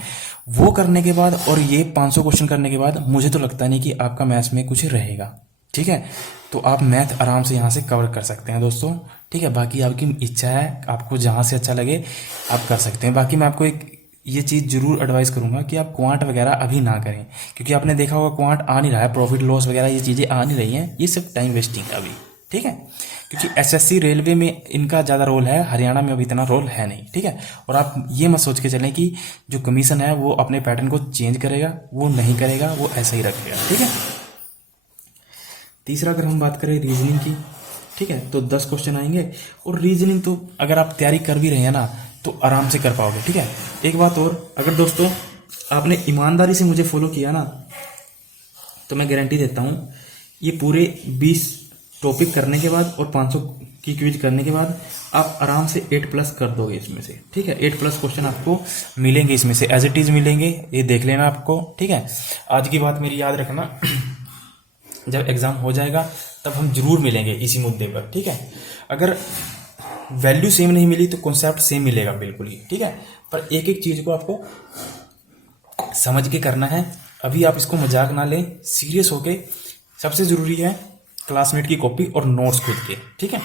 वो करने के बाद और ये 500 क्वेश्चन करने के बाद मुझे तो लगता नहीं कि आपका मैथ्स में कुछ रहेगा, ठीक है। तो आप मैथ आराम से यहाँ से कवर कर सकते हैं दोस्तों, ठीक है। बाकी आपकी इच्छा है, आपको जहाँ से अच्छा लगे आप कर सकते हैं। बाकी मैं आपको एक ये चीज़ जरूर एडवाइस करूंगा कि आप क्वांट वगैरह अभी ना करें, क्योंकि आपने देखा होगा क्वांट आ नहीं रहा है, प्रॉफिट लॉस वगैरह ये चीज़ें आ नहीं रही हैं, ये सब टाइम वेस्टिंग है अभी, ठीक है। क्योंकि एसएससी रेलवे में इनका ज़्यादा रोल है, हरियाणा में अभी इतना रोल है नहीं, ठीक है। और आप ये मत सोच के चलें कि जो कमीशन है वो अपने पैटर्न को चेंज करेगा, वो नहीं करेगा, वो ऐसा ही रखेगा, ठीक है। तीसरा, अगर हम बात करें रीजनिंग की, ठीक है, तो 10 क्वेश्चन आएंगे, और रीजनिंग तो अगर आप तैयारी कर भी रहे हैं ना तो आराम से कर पाओगे, ठीक है। एक बात और, अगर दोस्तों आपने ईमानदारी से मुझे फॉलो किया ना तो मैं गारंटी देता हूँ ये पूरे 20 टॉपिक करने के बाद और 500 की क्विज करने के बाद आप आराम से 8+ कर दोगे इसमें से, ठीक है। 8+ क्वेश्चन आपको मिलेंगे इसमें से, एज इट इज मिलेंगे, ये देख लेना आपको, ठीक है। आज की बात मेरी याद रखना, जब एग्जाम हो जाएगा तब हम जरूर मिलेंगे इसी मुद्दे पर, ठीक है। अगर वैल्यू सेम नहीं मिली तो कॉन्सेप्ट सेम मिलेगा बिल्कुल ही, ठीक है। पर एक एक चीज को आपको समझ के करना है। अभी आप इसको मजाक ना लें, सीरियस होके। सबसे जरूरी है क्लासमेट की कॉपी और नोट्स खुद के, ठीक है।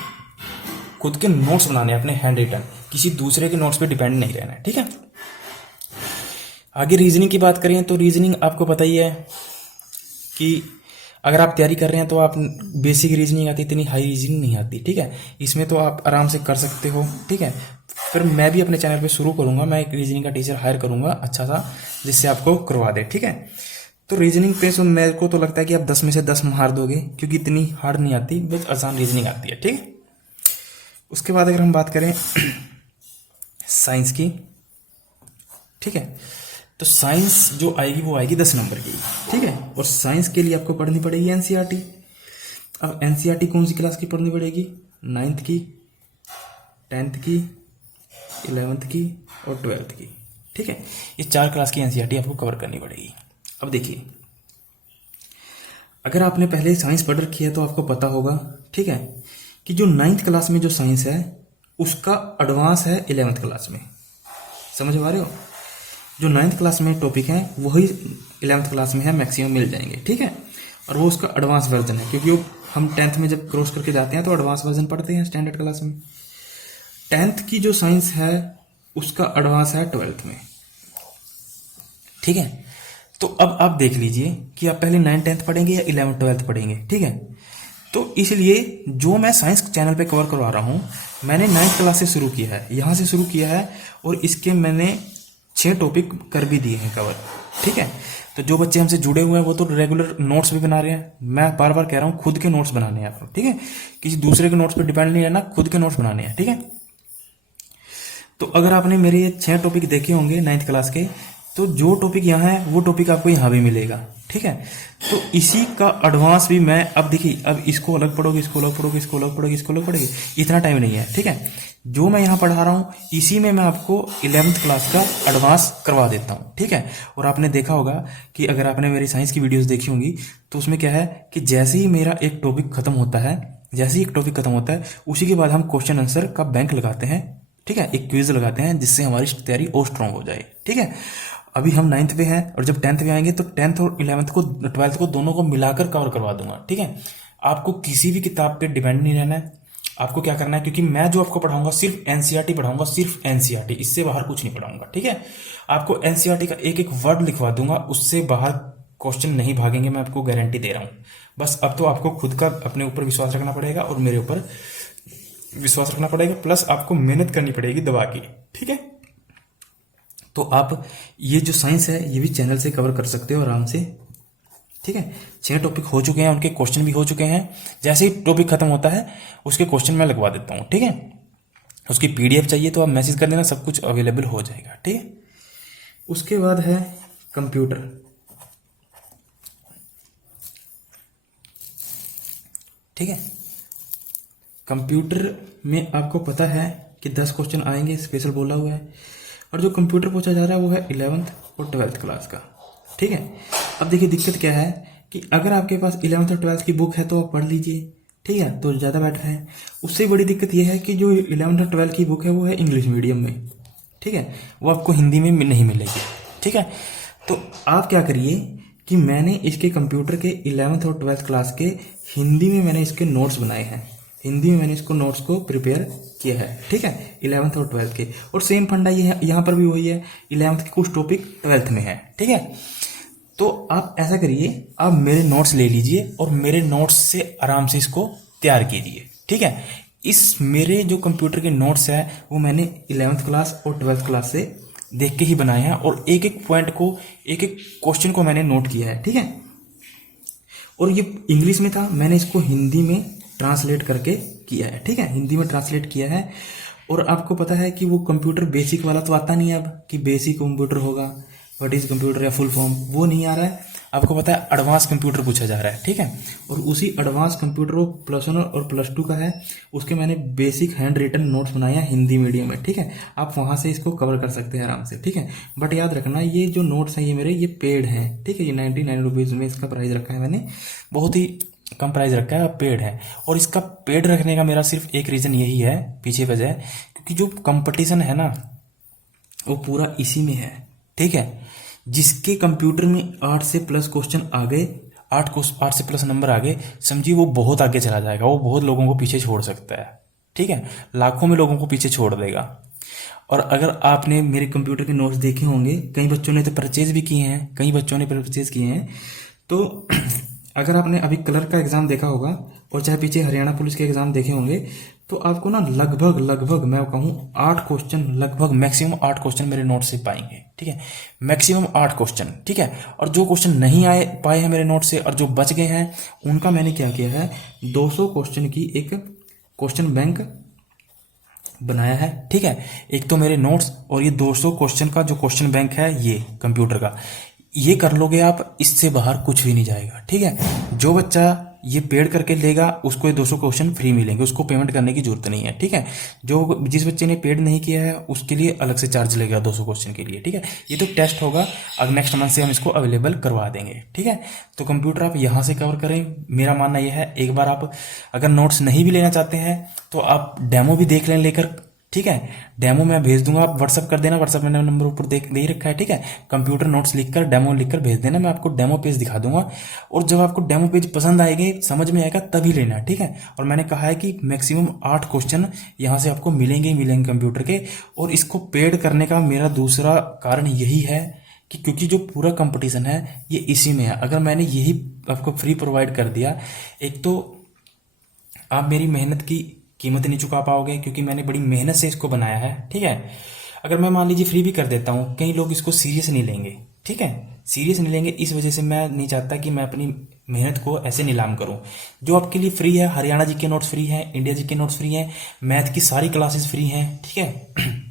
खुद के नोट्स बनाने अपने हैंड रिटन, किसी दूसरे के नोट्स पे डिपेंड नहीं रहना है, ठीक है। आगे रीजनिंग की बात करें तो रीजनिंग आपको पता ही है कि अगर आप तैयारी कर रहे हैं तो आप बेसिक रीजनिंग आती, इतनी हाई रीजनिंग नहीं आती, ठीक है। इसमें तो आप आराम से कर सकते हो, ठीक है। फिर मैं भी अपने चैनल पे शुरू करूंगा, मैं एक रीजनिंग का टीचर हायर करूंगा अच्छा सा, जिससे आपको करवा दे, ठीक है। तो रीजनिंग पे तो मेरे को तो लगता है कि आप 10 में से 10 मार दोगे, क्योंकि इतनी हार्ड नहीं आती, बस आसान रीजनिंग आती है, ठीक है। उसके बाद अगर हम बात करें साइंस की, ठीक है, तो साइंस जो आएगी वो आएगी 10 नंबर की, ठीक है। और साइंस के लिए आपको पढ़नी पड़ेगी एनसीईआरटी। अब एनसीईआरटी कौन सी क्लास की पढ़नी पड़ेगी? 9th की, 10th की, 11th की और 12th की, ठीक है। ये 4 क्लास की एनसीईआरटी आपको कवर करनी पड़ेगी। अब देखिए, अगर आपने पहले साइंस पढ़ रखी है तो आपको पता होगा, ठीक है, कि जो 9th क्लास में जो साइंस है उसका एडवांस है 11th क्लास में। समझ पा रहे हो? जो 9th क्लास में टॉपिक है वही 11th क्लास में है, मैक्सिमम मिल जाएंगे, ठीक है। और वो उसका एडवांस वर्जन है, क्योंकि हम 10th में जब क्रॉस करके जाते हैं तो एडवांस वर्जन पढ़ते हैं स्टैंडर्ड क्लास में। 10th की जो साइंस है उसका एडवांस है 12th में, ठीक है। तो अब आप देख लीजिए कि आप पहले 9th 10th पढ़ेंगे या 11th 12th पढ़ेंगे, ठीक है। तो इसलिए जो मैं साइंस चैनल पे कवर करवा रहा हूँ, मैंने 9th क्लास से शुरू किया है, यहाँ से शुरू किया है, और इसके मैंने 6 टॉपिक कर भी दिए हैं कवर, ठीक है। तो जो बच्चे हमसे जुड़े हुए हैं वो तो रेगुलर नोट्स भी बना रहे हैं। मैं बार बार कह रहा हूँ, खुद के नोट्स बनाने हैं आपको, ठीक है। किसी दूसरे के नोट्स पर डिपेंड नहीं रहना, खुद के नोट्स बनाने हैं, ठीक है। तो अगर आपने मेरे ये 6 टॉपिक देखे होंगे 9th क्लास के, तो जो टॉपिक यहाँ है वो टॉपिक आपको यहाँ भी मिलेगा, ठीक है। तो इसी का एडवांस भी मैं, अब देखिए, अब इसको अलग पढ़ोगे, इसको अलग पढ़ोगे, इसको अलग पढ़ोगे, इसको अलग पढ़ोगे, इतना टाइम नहीं है, ठीक है। जो मैं यहाँ पढ़ा रहा हूँ इसी में मैं आपको 11th क्लास का एडवांस करवा देता हूँ, ठीक है। और आपने देखा होगा कि अगर आपने मेरी साइंस की वीडियोस देखी होंगी तो उसमें क्या है कि जैसे ही मेरा एक टॉपिक खत्म होता है, जैसे ही एक टॉपिक खत्म होता है उसी के बाद हम क्वेश्चन आंसर का बैंक लगाते हैं, ठीक है। एक क्विज लगाते हैं जिससे हमारी तैयारी और स्ट्रांग हो जाए, ठीक है। अभी हम 9th पे हैं और जब 10th पे आएंगे तो 10th और 11th को 12th को दोनों को मिलाकर कवर करवा दूंगा, ठीक है। आपको किसी भी किताब पे डिपेंड नहीं रहना है। आपको क्या करना है, क्योंकि मैं जो आपको पढ़ाऊंगा सिर्फ एनसीईआरटी पढ़ाऊंगा, सिर्फ एनसीईआरटी, इससे बाहर कुछ नहीं पढ़ाऊंगा, ठीक है। आपको एनसीईआरटी का एक एक वर्ड लिखवा दूंगा, उससे बाहर क्वेश्चन नहीं भागेंगे, मैं आपको गारंटी दे रहा हूँ। बस अब तो आपको खुद का अपने ऊपर विश्वास रखना पड़ेगा और मेरे ऊपर विश्वास रखना पड़ेगा, प्लस आपको मेहनत करनी पड़ेगी दबा के, ठीक है। तो आप ये जो साइंस है ये भी चैनल से कवर कर सकते हो आराम से, ठीक है। 6 टॉपिक हो चुके हैं, उनके क्वेश्चन भी हो चुके हैं। जैसे ही टॉपिक खत्म होता है उसके क्वेश्चन मैं लगवा देता हूँ, ठीक है। उसकी पीडीएफ चाहिए तो आप मैसेज कर देना, सब कुछ अवेलेबल हो जाएगा, ठीक है। उसके बाद है कंप्यूटर, ठीक है। कंप्यूटर में आपको पता है कि 10 क्वेश्चन आएंगे, स्पेशल बोला हुआ है। और जो कंप्यूटर पूछा जा रहा है वो है 11th और 12th क्लास का, ठीक है। अब देखिए दिक्कत क्या है कि अगर आपके पास 11th और 12th की बुक है तो आप पढ़ लीजिए, ठीक है, तो ज़्यादा बेटर है। उससे बड़ी दिक्कत यह है कि जो 11th और 12th की बुक है वो है इंग्लिश मीडियम में, ठीक है, वो आपको हिंदी में नहीं मिलेगी, ठीक है। तो आप क्या करिए कि मैंने इसके कंप्यूटर के 11th और 12th क्लास के हिंदी में मैंने इसके नोट्स बनाए हैं, हिंदी में मैंने इसको नोट्स को प्रिपेयर किया है, ठीक है, 11th और 12th के। और सेम फंडा ये है, यहाँ पर भी वही है, 11th के कुछ टॉपिक 12th में है, ठीक है। तो आप ऐसा करिए, आप मेरे नोट्स ले लीजिए और मेरे नोट्स से आराम से इसको तैयार कीजिए, ठीक है। इस मेरे जो कंप्यूटर के नोट्स है वो मैंने 11th क्लास और 12th क्लास से देख के ही बनाए हैं, और एक एक पॉइंट को, एक एक क्वेश्चन को मैंने नोट किया है, ठीक है। और ये इंग्लिश में था, मैंने इसको हिंदी में ट्रांसलेट करके किया है, ठीक है, हिंदी में ट्रांसलेट किया है। और आपको पता है कि वो कंप्यूटर बेसिक वाला तो आता नहीं है अब, कि बेसिक कंप्यूटर होगा, व्हाट इज कंप्यूटर या फुल फॉर्म, वो नहीं आ रहा है। आपको पता है एडवांस कंप्यूटर पूछा जा रहा है, ठीक है। और उसी एडवांस कंप्यूटर वो +1 और +2 का है, उसके मैंने बेसिक हैंड रिटन नोट्स बनाए हैं हिंदी मीडियम में, ठीक है। आप वहां से इसको कवर कर सकते हैं आराम से, ठीक है। बट याद रखना ये जो नोट्स हैं ये मेरे ये पेड हैं, ठीक है। ये 99 रुपीज़ में इसका प्राइस रखा है मैंने, बहुत ही कम प्राइस रखा है, पेड है। और इसका पेड रखने का मेरा सिर्फ एक रीज़न यही है, पीछे वजह, क्योंकि जो कंपटीशन है ना वो पूरा इसी में है, ठीक है। जिसके कंप्यूटर में 8 से प्लस क्वेश्चन आ गए, 8 से प्लस नंबर आ गए, समझिए वो बहुत आगे चला जाएगा, वो बहुत लोगों को पीछे छोड़ सकता है, ठीक है। लाखों में लोगों को पीछे छोड़ देगा। और अगर आपने मेरे कंप्यूटर के नोट्स देखे होंगे, कई बच्चों ने तो परचेज भी किए हैं, कई बच्चों ने परचेज किए हैं, तो अगर आपने अभी क्लर्क का एग्ज़ाम देखा होगा और चाहे पीछे हरियाणा पुलिस के एग्ज़ाम देखे होंगे, तो आपको ना लगभग मैं कहूँ 8 क्वेश्चन, लगभग मैक्सिमम 8 क्वेश्चन मेरे नोट से पाएंगे, ठीक है। मैक्सिमम 8 क्वेश्चन, ठीक है। और जो क्वेश्चन नहीं आए पाए हैं मेरे नोट से और जो बच गए हैं, उनका मैंने क्या किया है, 200 क्वेश्चन की एक क्वेश्चन बैंक बनाया है, ठीक है। एक तो मेरे नोट्स और ये 200 क्वेश्चन का जो क्वेश्चन बैंक है ये कंप्यूटर का, ये कर लोगे आप, इससे बाहर कुछ भी नहीं जाएगा, ठीक है। जो बच्चा ये पेड करके लेगा उसको ये 200 क्वेश्चन फ्री मिलेंगे, उसको पेमेंट करने की जरूरत नहीं है, ठीक है। जिस बच्चे ने पेड नहीं किया है उसके लिए अलग से चार्ज लेगा 200 क्वेश्चन के लिए, ठीक है। ये तो टेस्ट होगा, अब नेक्स्ट मंथ से हम इसको अवेलेबल करवा देंगे, ठीक है। तो कंप्यूटर आप यहाँ से कवर करें, मेरा मानना यह है। एक बार आप अगर नोट्स नहीं भी लेना चाहते हैं तो आप डेमो भी देख लें लेकर, ठीक है। डेमो मैं भेज दूंगा, आप व्हाट्सअप कर देना, व्हाट्सअप में नंबर ऊपर दे ही रखा है, ठीक है। कंप्यूटर नोट्स लिखकर डेमो लिखकर भेज देना, मैं आपको डेमो पेज दिखा दूंगा। और जब आपको डेमो पेज पसंद आएंगे, समझ में आएगा, तभी लेना, ठीक है। और मैंने कहा है कि मैक्सिमम 8 क्वेश्चन यहाँ से आपको मिलेंगे ही मिलेंगे कंप्यूटर के। और इसको पेड करने का मेरा दूसरा कारण यही है कि क्योंकि जो पूरा कंपटीशन है ये इसी में है। अगर मैंने यही आपको फ्री प्रोवाइड कर दिया, एक तो आप मेरी मेहनत की कीमत नहीं चुका पाओगे, क्योंकि मैंने बड़ी मेहनत से इसको बनाया है, ठीक है। अगर मैं मान लीजिए फ्री भी कर देता हूँ, कई लोग इसको सीरियस नहीं लेंगे, ठीक है। सीरियस नहीं लेंगे, इस वजह से मैं नहीं चाहता कि मैं अपनी मेहनत को ऐसे नीलाम करूँ। जो आपके लिए फ्री है, हरियाणा जी के नोट्स फ्री हैं, इंडिया जी के नोट्स फ्री हैं, मैथ की सारी क्लासेस फ्री हैं, ठीक है।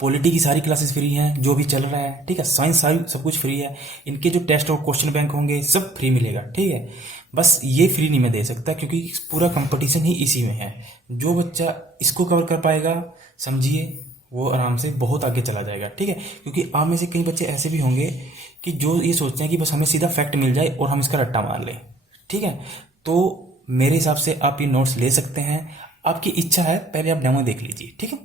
पॉलिटी की सारी क्लासेस फ्री हैं, जो भी चल रहा है, ठीक है। साइंस सारी सब कुछ फ्री है, इनके जो टेस्ट और क्वेश्चन बैंक होंगे सब फ्री मिलेगा, ठीक है। बस ये फ्री नहीं मैं दे सकता, क्योंकि पूरा कंपटीशन ही इसी में है। जो बच्चा इसको कवर कर पाएगा, समझिए वो आराम से बहुत आगे चला जाएगा, ठीक है। क्योंकि आप में से कई बच्चे ऐसे भी होंगे कि जो ये सोचते हैं कि बस हमें सीधा फैक्ट मिल जाए और हम इसका रट्टा मार लें, ठीक है। तो मेरे हिसाब से आप ये नोट्स ले सकते हैं, आपकी इच्छा है, पहले आप डेमो देख लीजिए, ठीक है।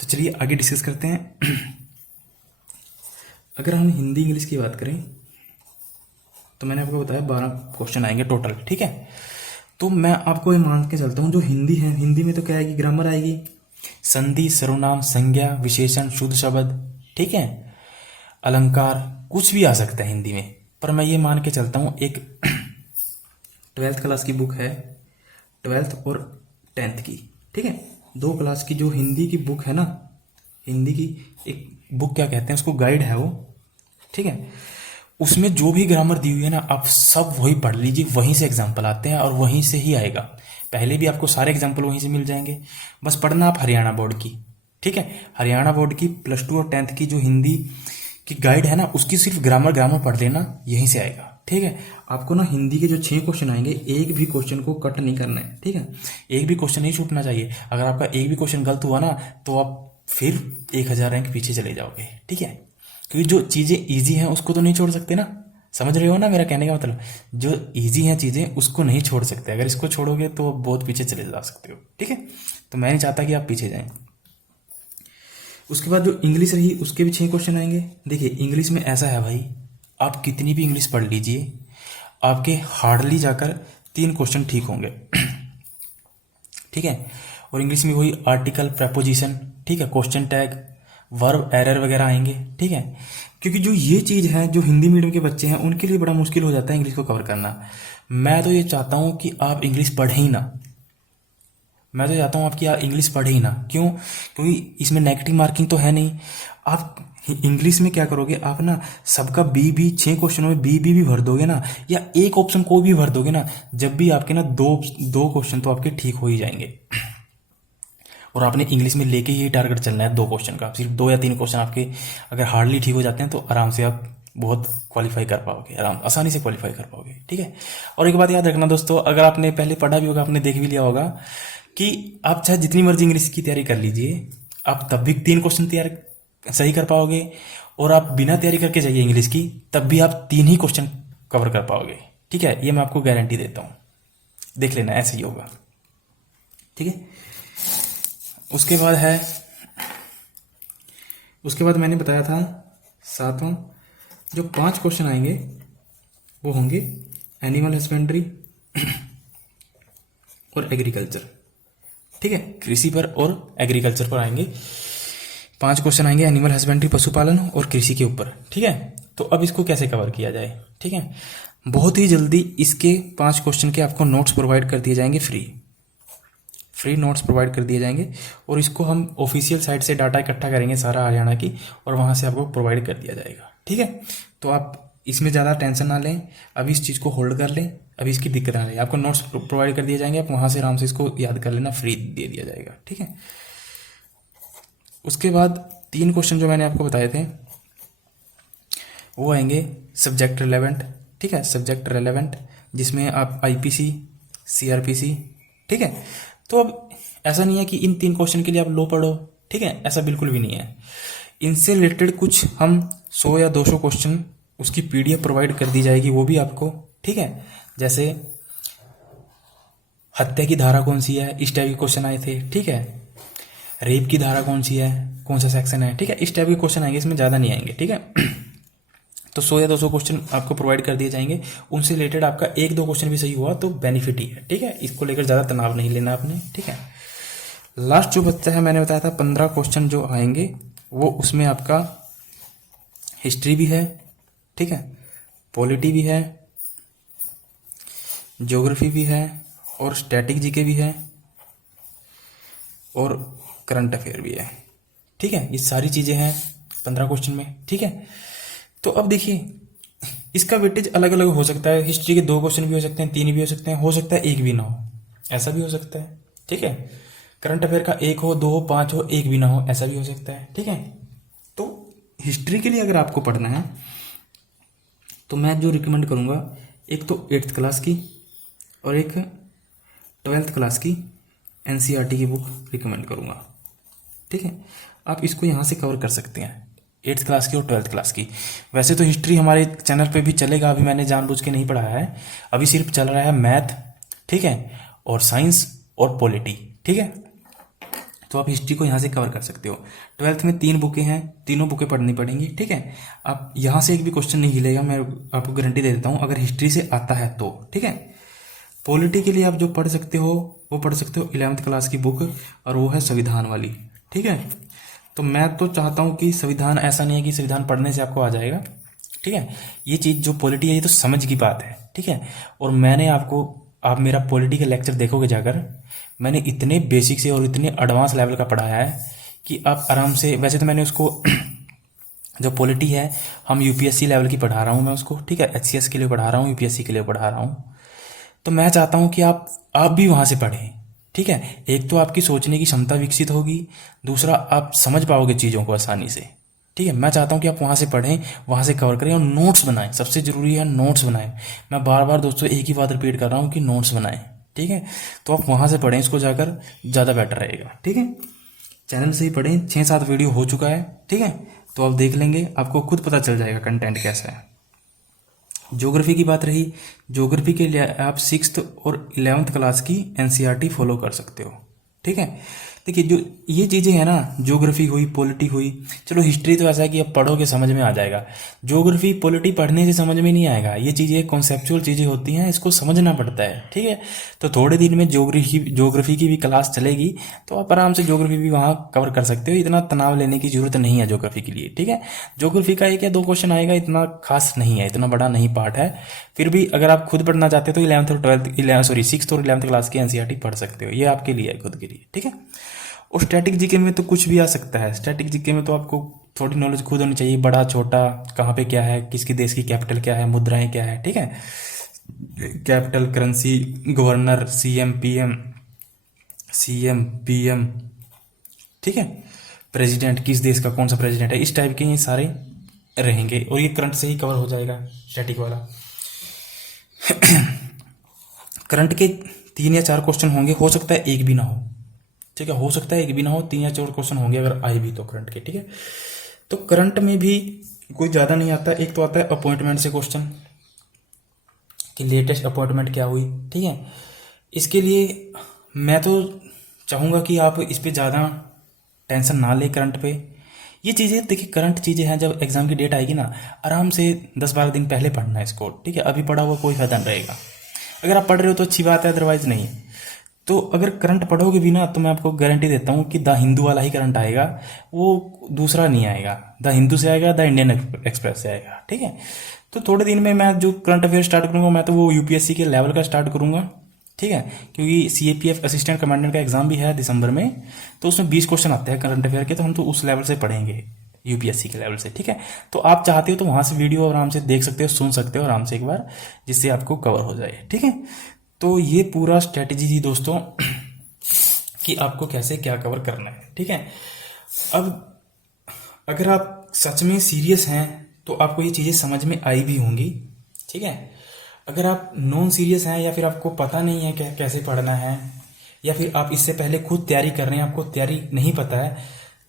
तो चलिए आगे डिस्कस करते हैं। अगर हम हिंदी इंग्लिश की बात करें तो मैंने आपको बताया 12 क्वेश्चन आएंगे टोटल, ठीक है। तो मैं आपको ये मान के चलता हूँ, जो हिंदी है, हिंदी में तो क्या आएगी, ग्रामर आएगी, संधि, सर्वनाम, संज्ञा, विशेषण, शुद्ध शब्द, ठीक है, अलंकार, कुछ भी आ सकता है हिंदी में। पर मैं ये मान के चलता हूँ, एक 12th क्लास की बुक है, 12th और 10th की, ठीक है, 2 क्लास की जो हिंदी की बुक है ना, हिंदी की एक बुक क्या कहते हैं उसको, गाइड है वो, ठीक है। उसमें जो भी ग्रामर दी हुई है ना, आप सब वही पढ़ लीजिए, वहीं से एग्जाम्पल आते हैं और वहीं से ही आएगा। पहले भी आपको सारे एग्जाम्पल वहीं से मिल जाएंगे, बस पढ़ना आप हरियाणा बोर्ड की, ठीक है। हरियाणा बोर्ड की +2 और 10th की जो हिंदी की गाइड है ना, उसकी सिर्फ ग्रामर पढ़ लेना, यहीं से आएगा, ठीक है। आपको ना हिंदी के जो 6 क्वेश्चन आएंगे, एक भी क्वेश्चन को कट नहीं करना है, ठीक है। एक भी क्वेश्चन नहीं छूटना चाहिए। अगर आपका एक भी क्वेश्चन गलत हुआ ना, तो आप फिर 1000 रैंक पीछे चले जाओगे, ठीक है। क्योंकि जो चीज़ें ईजी हैं उसको तो नहीं छोड़ सकते ना, समझ रहे हो ना मेरा कहने का मतलब। जो ईजी हैं चीज़ें उसको नहीं छोड़ सकते, अगर इसको छोड़ोगे तो बहुत पीछे चले जा सकते हो, ठीक है। तो मैं नहीं चाहता कि आप पीछे जाएं। उसके बाद जो इंग्लिश रही, उसके भी 6 क्वेश्चन आएंगे। देखिए इंग्लिश में ऐसा है भाई, आप कितनी भी इंग्लिश पढ़ लीजिए, आपके हार्डली जाकर 3 क्वेश्चन ठीक होंगे, ठीक है। और इंग्लिश में वही आर्टिकल, प्रेपोजिशन, ठीक है, क्वेश्चन टैग, वर्ब, एरर वगैरह आएंगे, ठीक है। क्योंकि जो ये चीज़ है, जो हिंदी मीडियम के बच्चे हैं उनके लिए बड़ा मुश्किल हो जाता है इंग्लिश को कवर करना। मैं तो ये चाहता हूँ कि आप इंग्लिश पढ़े ही ना, मैं तो चाहता हूँ आपकी इंग्लिश पढ़े ही ना। क्यों? क्योंकि इसमें नेगेटिव मार्किंग तो है नहीं। आप इंग्लिश में क्या करोगे, आप ना सबका बी 6 क्वेश्चनों में बी भी भर दोगे ना, या एक ऑप्शन को भी भर दोगे ना, जब भी आपके ना दो क्वेश्चन तो आपके ठीक हो ही जाएंगे। और आपने इंग्लिश में लेके ही टारगेट चलना है 2 क्वेश्चन का, सिर्फ 2 या 3 क्वेश्चन आपके अगर हार्डली ठीक हो जाते हैं तो आराम से आप बहुत क्वालिफाई कर पाओगे, आराम आसानी से क्वालिफाई कर पाओगे, ठीक है। और एक बात याद रखना दोस्तों, अगर आपने पहले पढ़ा भी होगा, आपने देख भी लिया होगा कि आप चाहे जितनी मर्जी इंग्लिश की तैयारी कर लीजिए, आप तब भी 3 क्वेश्चन तैयार सही कर पाओगे, और आप बिना तैयारी करके जाइए इंग्लिश की, तब भी आप 3 ही क्वेश्चन कवर कर पाओगे, ठीक है। ये मैं आपको गारंटी देता हूँ, देख लेना ऐसे ही होगा, ठीक है। उसके बाद मैंने बताया था 7वां, जो 5 क्वेश्चन आएंगे वो होंगे एनिमल हस्बेंड्री और एग्रीकल्चर, ठीक है। कृषि पर और एग्रीकल्चर पर आएंगे 5 क्वेश्चन आएंगे, एनिमल हस्बेंड्री पशुपालन और कृषि के ऊपर, ठीक है। तो अब इसको कैसे कवर किया जाए, ठीक है। बहुत ही जल्दी इसके 5 क्वेश्चन के आपको नोट्स प्रोवाइड कर दिए जाएंगे, फ्री नोट्स प्रोवाइड कर दिए जाएंगे, और इसको हम ऑफिशियल साइट से डाटा इकट्ठा करेंगे सारा हरियाणा की, और वहाँ से आपको प्रोवाइड कर दिया जाएगा, ठीक है। तो आप इसमें ज़्यादा टेंशन ना लें, अभी इस चीज़ को होल्ड कर लें, अभी इसकी दिक्कत ना रहे, आपको नोट्स प्रोवाइड कर दिए जाएंगे, आप वहाँ से आराम से इसको याद कर लेना, फ्री दे दिया जाएगा, ठीक है। उसके बाद 3 क्वेश्चन जो मैंने आपको बताए थे वो आएंगे सब्जेक्ट रिलेवेंट, ठीक है, सब्जेक्ट रिलेवेंट, जिसमें आप आईपीसी, सीआरपीसी, ठीक है। तो अब ऐसा नहीं है कि इन 3 क्वेश्चन के लिए आप लो पढ़ो, ठीक है, ऐसा बिल्कुल भी नहीं है। इनसे रिलेटेड कुछ हम 100 या 200 क्वेश्चन उसकी पीडीएफ प्रोवाइड कर दी जाएगी, वो भी आपको, ठीक है। जैसे हत्या की धारा कौन सी है, इस टाइप के क्वेश्चन आए थे, ठीक है। रेप की धारा कौन सी है, कौन सा सेक्शन है, ठीक है, इस टाइप के क्वेश्चन आएंगे, इसमें ज़्यादा नहीं आएंगे, ठीक है। तो 100 या 200 क्वेश्चन आपको प्रोवाइड कर दिए जाएंगे, उनसे रिलेटेड आपका 1-2 क्वेश्चन भी सही हुआ तो बेनिफिट ही है, ठीक है। इसको लेकर ज़्यादा तनाव नहीं लेना आपने, ठीक है। लास्ट जो बचता है, मैंने बताया था 15 क्वेश्चन जो आएंगे, वो उसमें आपका हिस्ट्री भी है, ठीक है, पॉलिटी भी है, ज्योग्राफी भी है, और स्टैटिक जीके भी है, और करंट अफेयर भी है, ठीक है। ये सारी चीज़ें हैं 15 क्वेश्चन में, ठीक है। तो अब देखिए, इसका वेटेज अलग अलग हो सकता है, हिस्ट्री के 2 क्वेश्चन भी हो सकते हैं, 3 भी हो सकता है 1 भी ना हो, ऐसा भी हो सकता है, ठीक है। करंट अफेयर का 1 हो, 2 हो, 5 हो, 1 भी ना हो, ऐसा भी हो सकता है, ठीक है। तो हिस्ट्री के लिए अगर आपको पढ़ना है तो मैं जो रिकमेंड करूँगा, एक तो 8th क्लास की और एक 12th क्लास की एनसीईआरटी की बुक रिकमेंड करूँगा, ठीक है। आप इसको यहाँ से कवर कर सकते हैं, 8th क्लास की और 12th क्लास की। वैसे तो हिस्ट्री हमारे चैनल पे भी चलेगा, अभी मैंने जानबूझ के नहीं पढ़ाया है, अभी सिर्फ चल रहा है मैथ, ठीक है, और साइंस और पॉलिटी, ठीक है। तो आप हिस्ट्री को यहाँ से कवर कर सकते हो। 12th में 3 बुकें हैं, तीनों बुकें पढ़नी पड़ेंगी, ठीक है। आप यहाँ से एक भी क्वेश्चन नहीं हिलेगा, मैं आपको गारंटी दे देता हूँ, अगर हिस्ट्री से आता है तो, ठीक है। पॉलिटी के लिए आप जो पढ़ सकते हो वो पढ़ सकते हो 11th क्लास की बुक, और वो है संविधान वाली, ठीक है। तो मैं तो चाहता हूँ कि संविधान, ऐसा नहीं है कि संविधान पढ़ने से आपको आ जाएगा, ठीक है। ये चीज़ जो पॉलिटी है ये तो समझ की बात है, ठीक है। और मैंने आपको, आप मेरा पॉलिटी का लेक्चर देखोगे जाकर, मैंने इतने बेसिक से और इतने एडवांस लेवल का पढ़ाया है कि आप आराम से, वैसे तो मैंने उसको जो पॉलिटी है हम यूपीएससी लेवल की पढ़ा रहा हूँ मैं उसको, ठीक है, एचसीएस के लिए पढ़ा रहा हूँ, यूपीएससी के लिए पढ़ा रहा हूँ। तो मैं चाहता हूँ कि आप भी वहाँ से पढ़ें, ठीक है। एक तो आपकी सोचने की क्षमता विकसित होगी, दूसरा आप समझ पाओगे चीज़ों को आसानी से, ठीक है। मैं चाहता हूँ कि आप वहाँ से पढ़ें, वहाँ से कवर करें, और नोट्स बनाएं, सबसे ज़रूरी है नोट्स बनाएं। मैं बार बार दोस्तों एक ही बात रिपीट कर रहा हूँ कि नोट्स बनाएं, ठीक है। तो आप वहाँ से पढ़ें इसको जाकर, ज़्यादा बेटर रहेगा, ठीक है। चैनल से ही पढ़ें, 6-7 वीडियो हो चुका है, ठीक है। तो आप देख लेंगे, आपको खुद पता चल जाएगा कंटेंट कैसा है। ज्योग्राफी की बात रही, ज्योग्राफी के लिए आप 6th और 11th क्लास की एनसीईआरटी फॉलो कर सकते हो, ठीक है। देखिए, जो ये चीज़ें हैं ना, ज्योग्राफी हुई, पॉलिटी हुई, चलो हिस्ट्री तो ऐसा है कि अब पढ़ोगे समझ में आ जाएगा, ज्योग्राफी पॉलिटी पढ़ने से समझ में नहीं आएगा, ये चीज़ें कॉन्सेप्चुअल चीज़ें होती हैं, इसको समझना पड़ता है, ठीक है। तो थोड़े दिन में ज्योग्राफी की भी क्लास चलेगी, तो आप आराम से ज्योग्राफी भी वहाँ कवर कर सकते हो, इतना तनाव लेने की जरूरत नहीं है ज्योग्राफी के लिए, ठीक है। ज्योग्राफी का 1 या 2 क्वेश्चन आएगा, इतना खास नहीं है, इतना बड़ा नहीं पार्ट है। फिर भी अगर आप खुद पढ़ना चाहते हो तो 6th और 11th क्लास की एनसीईआरटी पढ़ सकते हो, ये आपके लिए है, खुद के लिए, ठीक है। और स्टैटिक जीके में तो कुछ भी आ सकता है, स्टैटिक जीके में तो आपको थोड़ी नॉलेज खुद होनी चाहिए, बड़ा छोटा कहाँ पे क्या है, किसकी देश की कैपिटल क्या है, मुद्राएं क्या है, ठीक है, capital, currency, governor, CM PM, ठीक है, प्रेसिडेंट, किस देश का कौन सा प्रेसिडेंट है, इस टाइप के ये सारे रहेंगे और ये करंट से ही कवर हो जाएगा स्टैटिक वाला। करंट के 3 या 4 क्वेश्चन होंगे, हो सकता है एक भी ना हो, ठीक है, हो सकता है एक भी ना हो, 3 या 4 क्वेश्चन होंगे अगर आए भी तो करंट के, ठीक है। तो करंट में भी कोई ज़्यादा नहीं आता। एक तो आता है अपॉइंटमेंट से क्वेश्चन कि लेटेस्ट अपॉइंटमेंट क्या हुई, ठीक है। इसके लिए मैं तो चाहूँगा कि आप इस पे ज़्यादा टेंशन ना लें करंट पे। ये चीज़ें देखिए, करंट चीज़ें हैं, जब एग्ज़ाम की डेट आएगी ना, आराम से 10-12 दिन पहले पढ़ना है इसको, ठीक है। अभी पढ़ा हुआ कोई फायदा नहीं रहेगा। अगर आप पढ़ रहे हो तो अच्छी बात है, अदरवाइज नहीं। तो अगर करंट पढ़ोगे भी ना, तो मैं आपको गारंटी देता हूँ कि द हिंदू वाला ही करंट आएगा, वो दूसरा नहीं आएगा। द हिंदू से आएगा, द इंडियन एक्सप्रेस से आएगा, ठीक है। तो थोड़े दिन में मैं जो करंट अफेयर स्टार्ट करूँगा, मैं तो वो यूपीएससी के लेवल का स्टार्ट करूँगा, ठीक है। क्योंकि सीएपीएफ असिस्टेंट कमांडेंट का एग्जाम भी है दिसंबर में, तो उसमें 20 क्वेश्चन आते हैं करंट अफेयर के, तो हम तो उस लेवल से पढ़ेंगे, यूपीएससी के लेवल से, ठीक है। तो आप चाहते हो तो वहाँ से वीडियो आराम से देख सकते हो, सुन सकते हो आराम से एक बार, जिससे आपको कवर हो जाए, ठीक है। तो ये पूरा स्ट्रेटेजी थी दोस्तों कि आपको कैसे क्या कवर करना है, ठीक है। अब अगर आप सच में सीरियस हैं तो आपको ये चीज़ें समझ में आई भी होंगी, ठीक है। अगर आप नॉन सीरियस हैं या फिर आपको पता नहीं है कैसे पढ़ना है, या फिर आप इससे पहले खुद तैयारी कर रहे हैं, आपको तैयारी नहीं पता है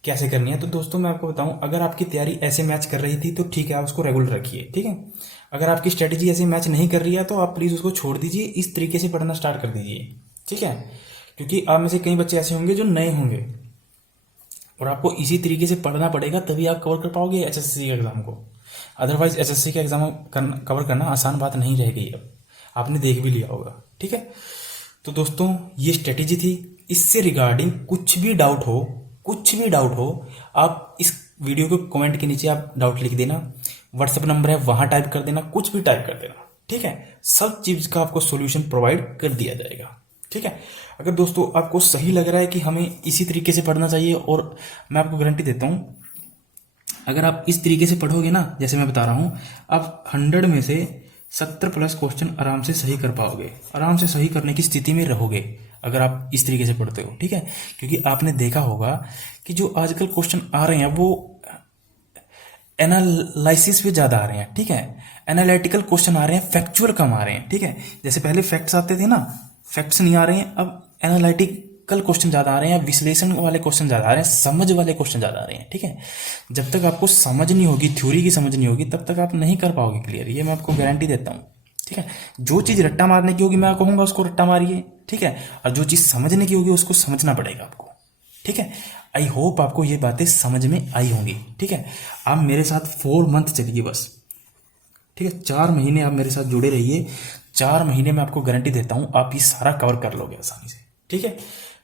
कैसे करनी है, तो दोस्तों मैं आपको बताऊं, अगर आपकी तैयारी ऐसे मैच कर रही थी तो ठीक है, आप उसको रेगुलर रखिए, ठीक है। अगर आपकी स्ट्रेटेजी ऐसे मैच नहीं कर रही है तो आप प्लीज़ उसको छोड़ दीजिए, इस तरीके से पढ़ना स्टार्ट कर दीजिए, ठीक है। क्योंकि आप में से कई बच्चे ऐसे होंगे जो नए होंगे और आपको इसी तरीके से पढ़ना पड़ेगा, तभी आप कवर कर पाओगे एचएससी के एग्जाम को। अदरवाइज एचएससी का एग्जाम कवर करना आसान बात नहीं रह गई, अब आपने देख भी लिया होगा, ठीक है। तो दोस्तों ये स्ट्रेटेजी थी। इससे रिगार्डिंग कुछ भी डाउट हो, आप इस वीडियो को कमेंट के नीचे आप डाउट लिख देना, व्हाट्सएप नंबर है वहां टाइप कर देना, कुछ भी टाइप कर देना, ठीक है। सब चीज का आपको सॉल्यूशन प्रोवाइड कर दिया जाएगा, ठीक है। अगर दोस्तों आपको सही लग रहा है कि हमें इसी तरीके से पढ़ना चाहिए, और मैं आपको गारंटी देता हूं, अगर आप इस तरीके से पढ़ोगे ना, जैसे मैं बता रहा हूं, आप 100 में से 70+ क्वेश्चन आराम से सही कर पाओगे, आराम से सही करने की स्थिति में रहोगे अगर आप इस तरीके से पढ़ते हो, ठीक है। क्योंकि आपने देखा होगा कि जो आजकल क्वेश्चन आ रहे हैं वो एनालिसिस पे ज्यादा आ रहे हैं, ठीक है। एनालिटिकल क्वेश्चन आ रहे हैं, फैक्चुअल कम आ रहे हैं, ठीक है। जैसे पहले फैक्ट्स आते थे ना, फैक्ट्स नहीं आ रहे हैं, अब एनालिटिकल क्वेश्चन ज्यादा आ रहे हैं, विश्लेषण वाले क्वेश्चन ज्यादा आ रहे हैं, समझ वाले क्वेश्चन ज्यादा आ रहे हैं, ठीक है। जब तक आपको समझ नहीं होगी, थ्योरी की समझ नहीं होगी, तब तक आप नहीं कर पाओगे क्लियर, ये मैं आपको गारंटी देता हूँ, ठीक है। जो चीज रट्टा मारने की होगी मैं कहूंगा उसको रट्टा मारिए, ठीक है। और जो चीज समझने की होगी उसको समझना पड़ेगा आपको, ठीक है। आई होप आपको ये बातें समझ में आई होंगी, ठीक है। आप मेरे साथ 4 मंथ चलिए बस, ठीक है। 4 महीने आप मेरे साथ जुड़े रहिए, 4 महीने में आपको गारंटी देता हूं आप ये सारा कवर कर लोगे आसानी से, ठीक है।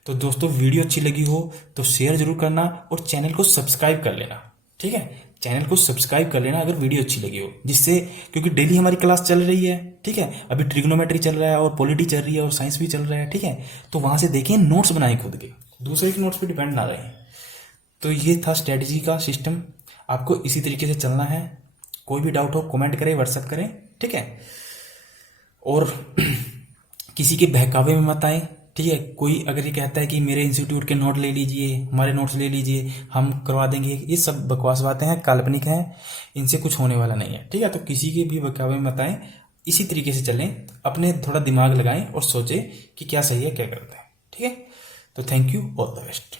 तो दोस्तों वीडियो अच्छी लगी हो तो शेयर जरूर करना और चैनल को सब्सक्राइब कर लेना, ठीक है। चैनल को सब्सक्राइब कर लेना अगर वीडियो अच्छी लगी हो, जिससे, क्योंकि डेली हमारी क्लास चल रही है, ठीक है। अभी ट्रिग्नोमेट्री चल रहा है और पॉलिटी चल रही है और साइंस भी चल रहा है, ठीक है। तो वहां से देखिए, नोट्स बनाए खुद के, दूसरे के नोट्स पे डिपेंड ना रहे। तो ये था स्ट्रेटजी का सिस्टम, आपको इसी तरीके से चलना है। कोई भी डाउट हो कमेंट करें, व्हाट्सएप करें, ठीक है। और किसी के बहकावे में मत आए, ठीक है। कोई अगर ये कहता है कि मेरे इंस्टीट्यूट के नोट ले लीजिए, हमारे नोट्स ले लीजिए, हम करवा देंगे, ये सब बकवास बातें हैं, काल्पनिक हैं, इनसे कुछ होने वाला नहीं है, ठीक है। तो किसी के भी बहकावे में मत आए, इसी तरीके से चलें, अपने थोड़ा दिमाग लगाएं और सोचें कि क्या सही है क्या गलत है, ठीक है। तो thank you, all the best.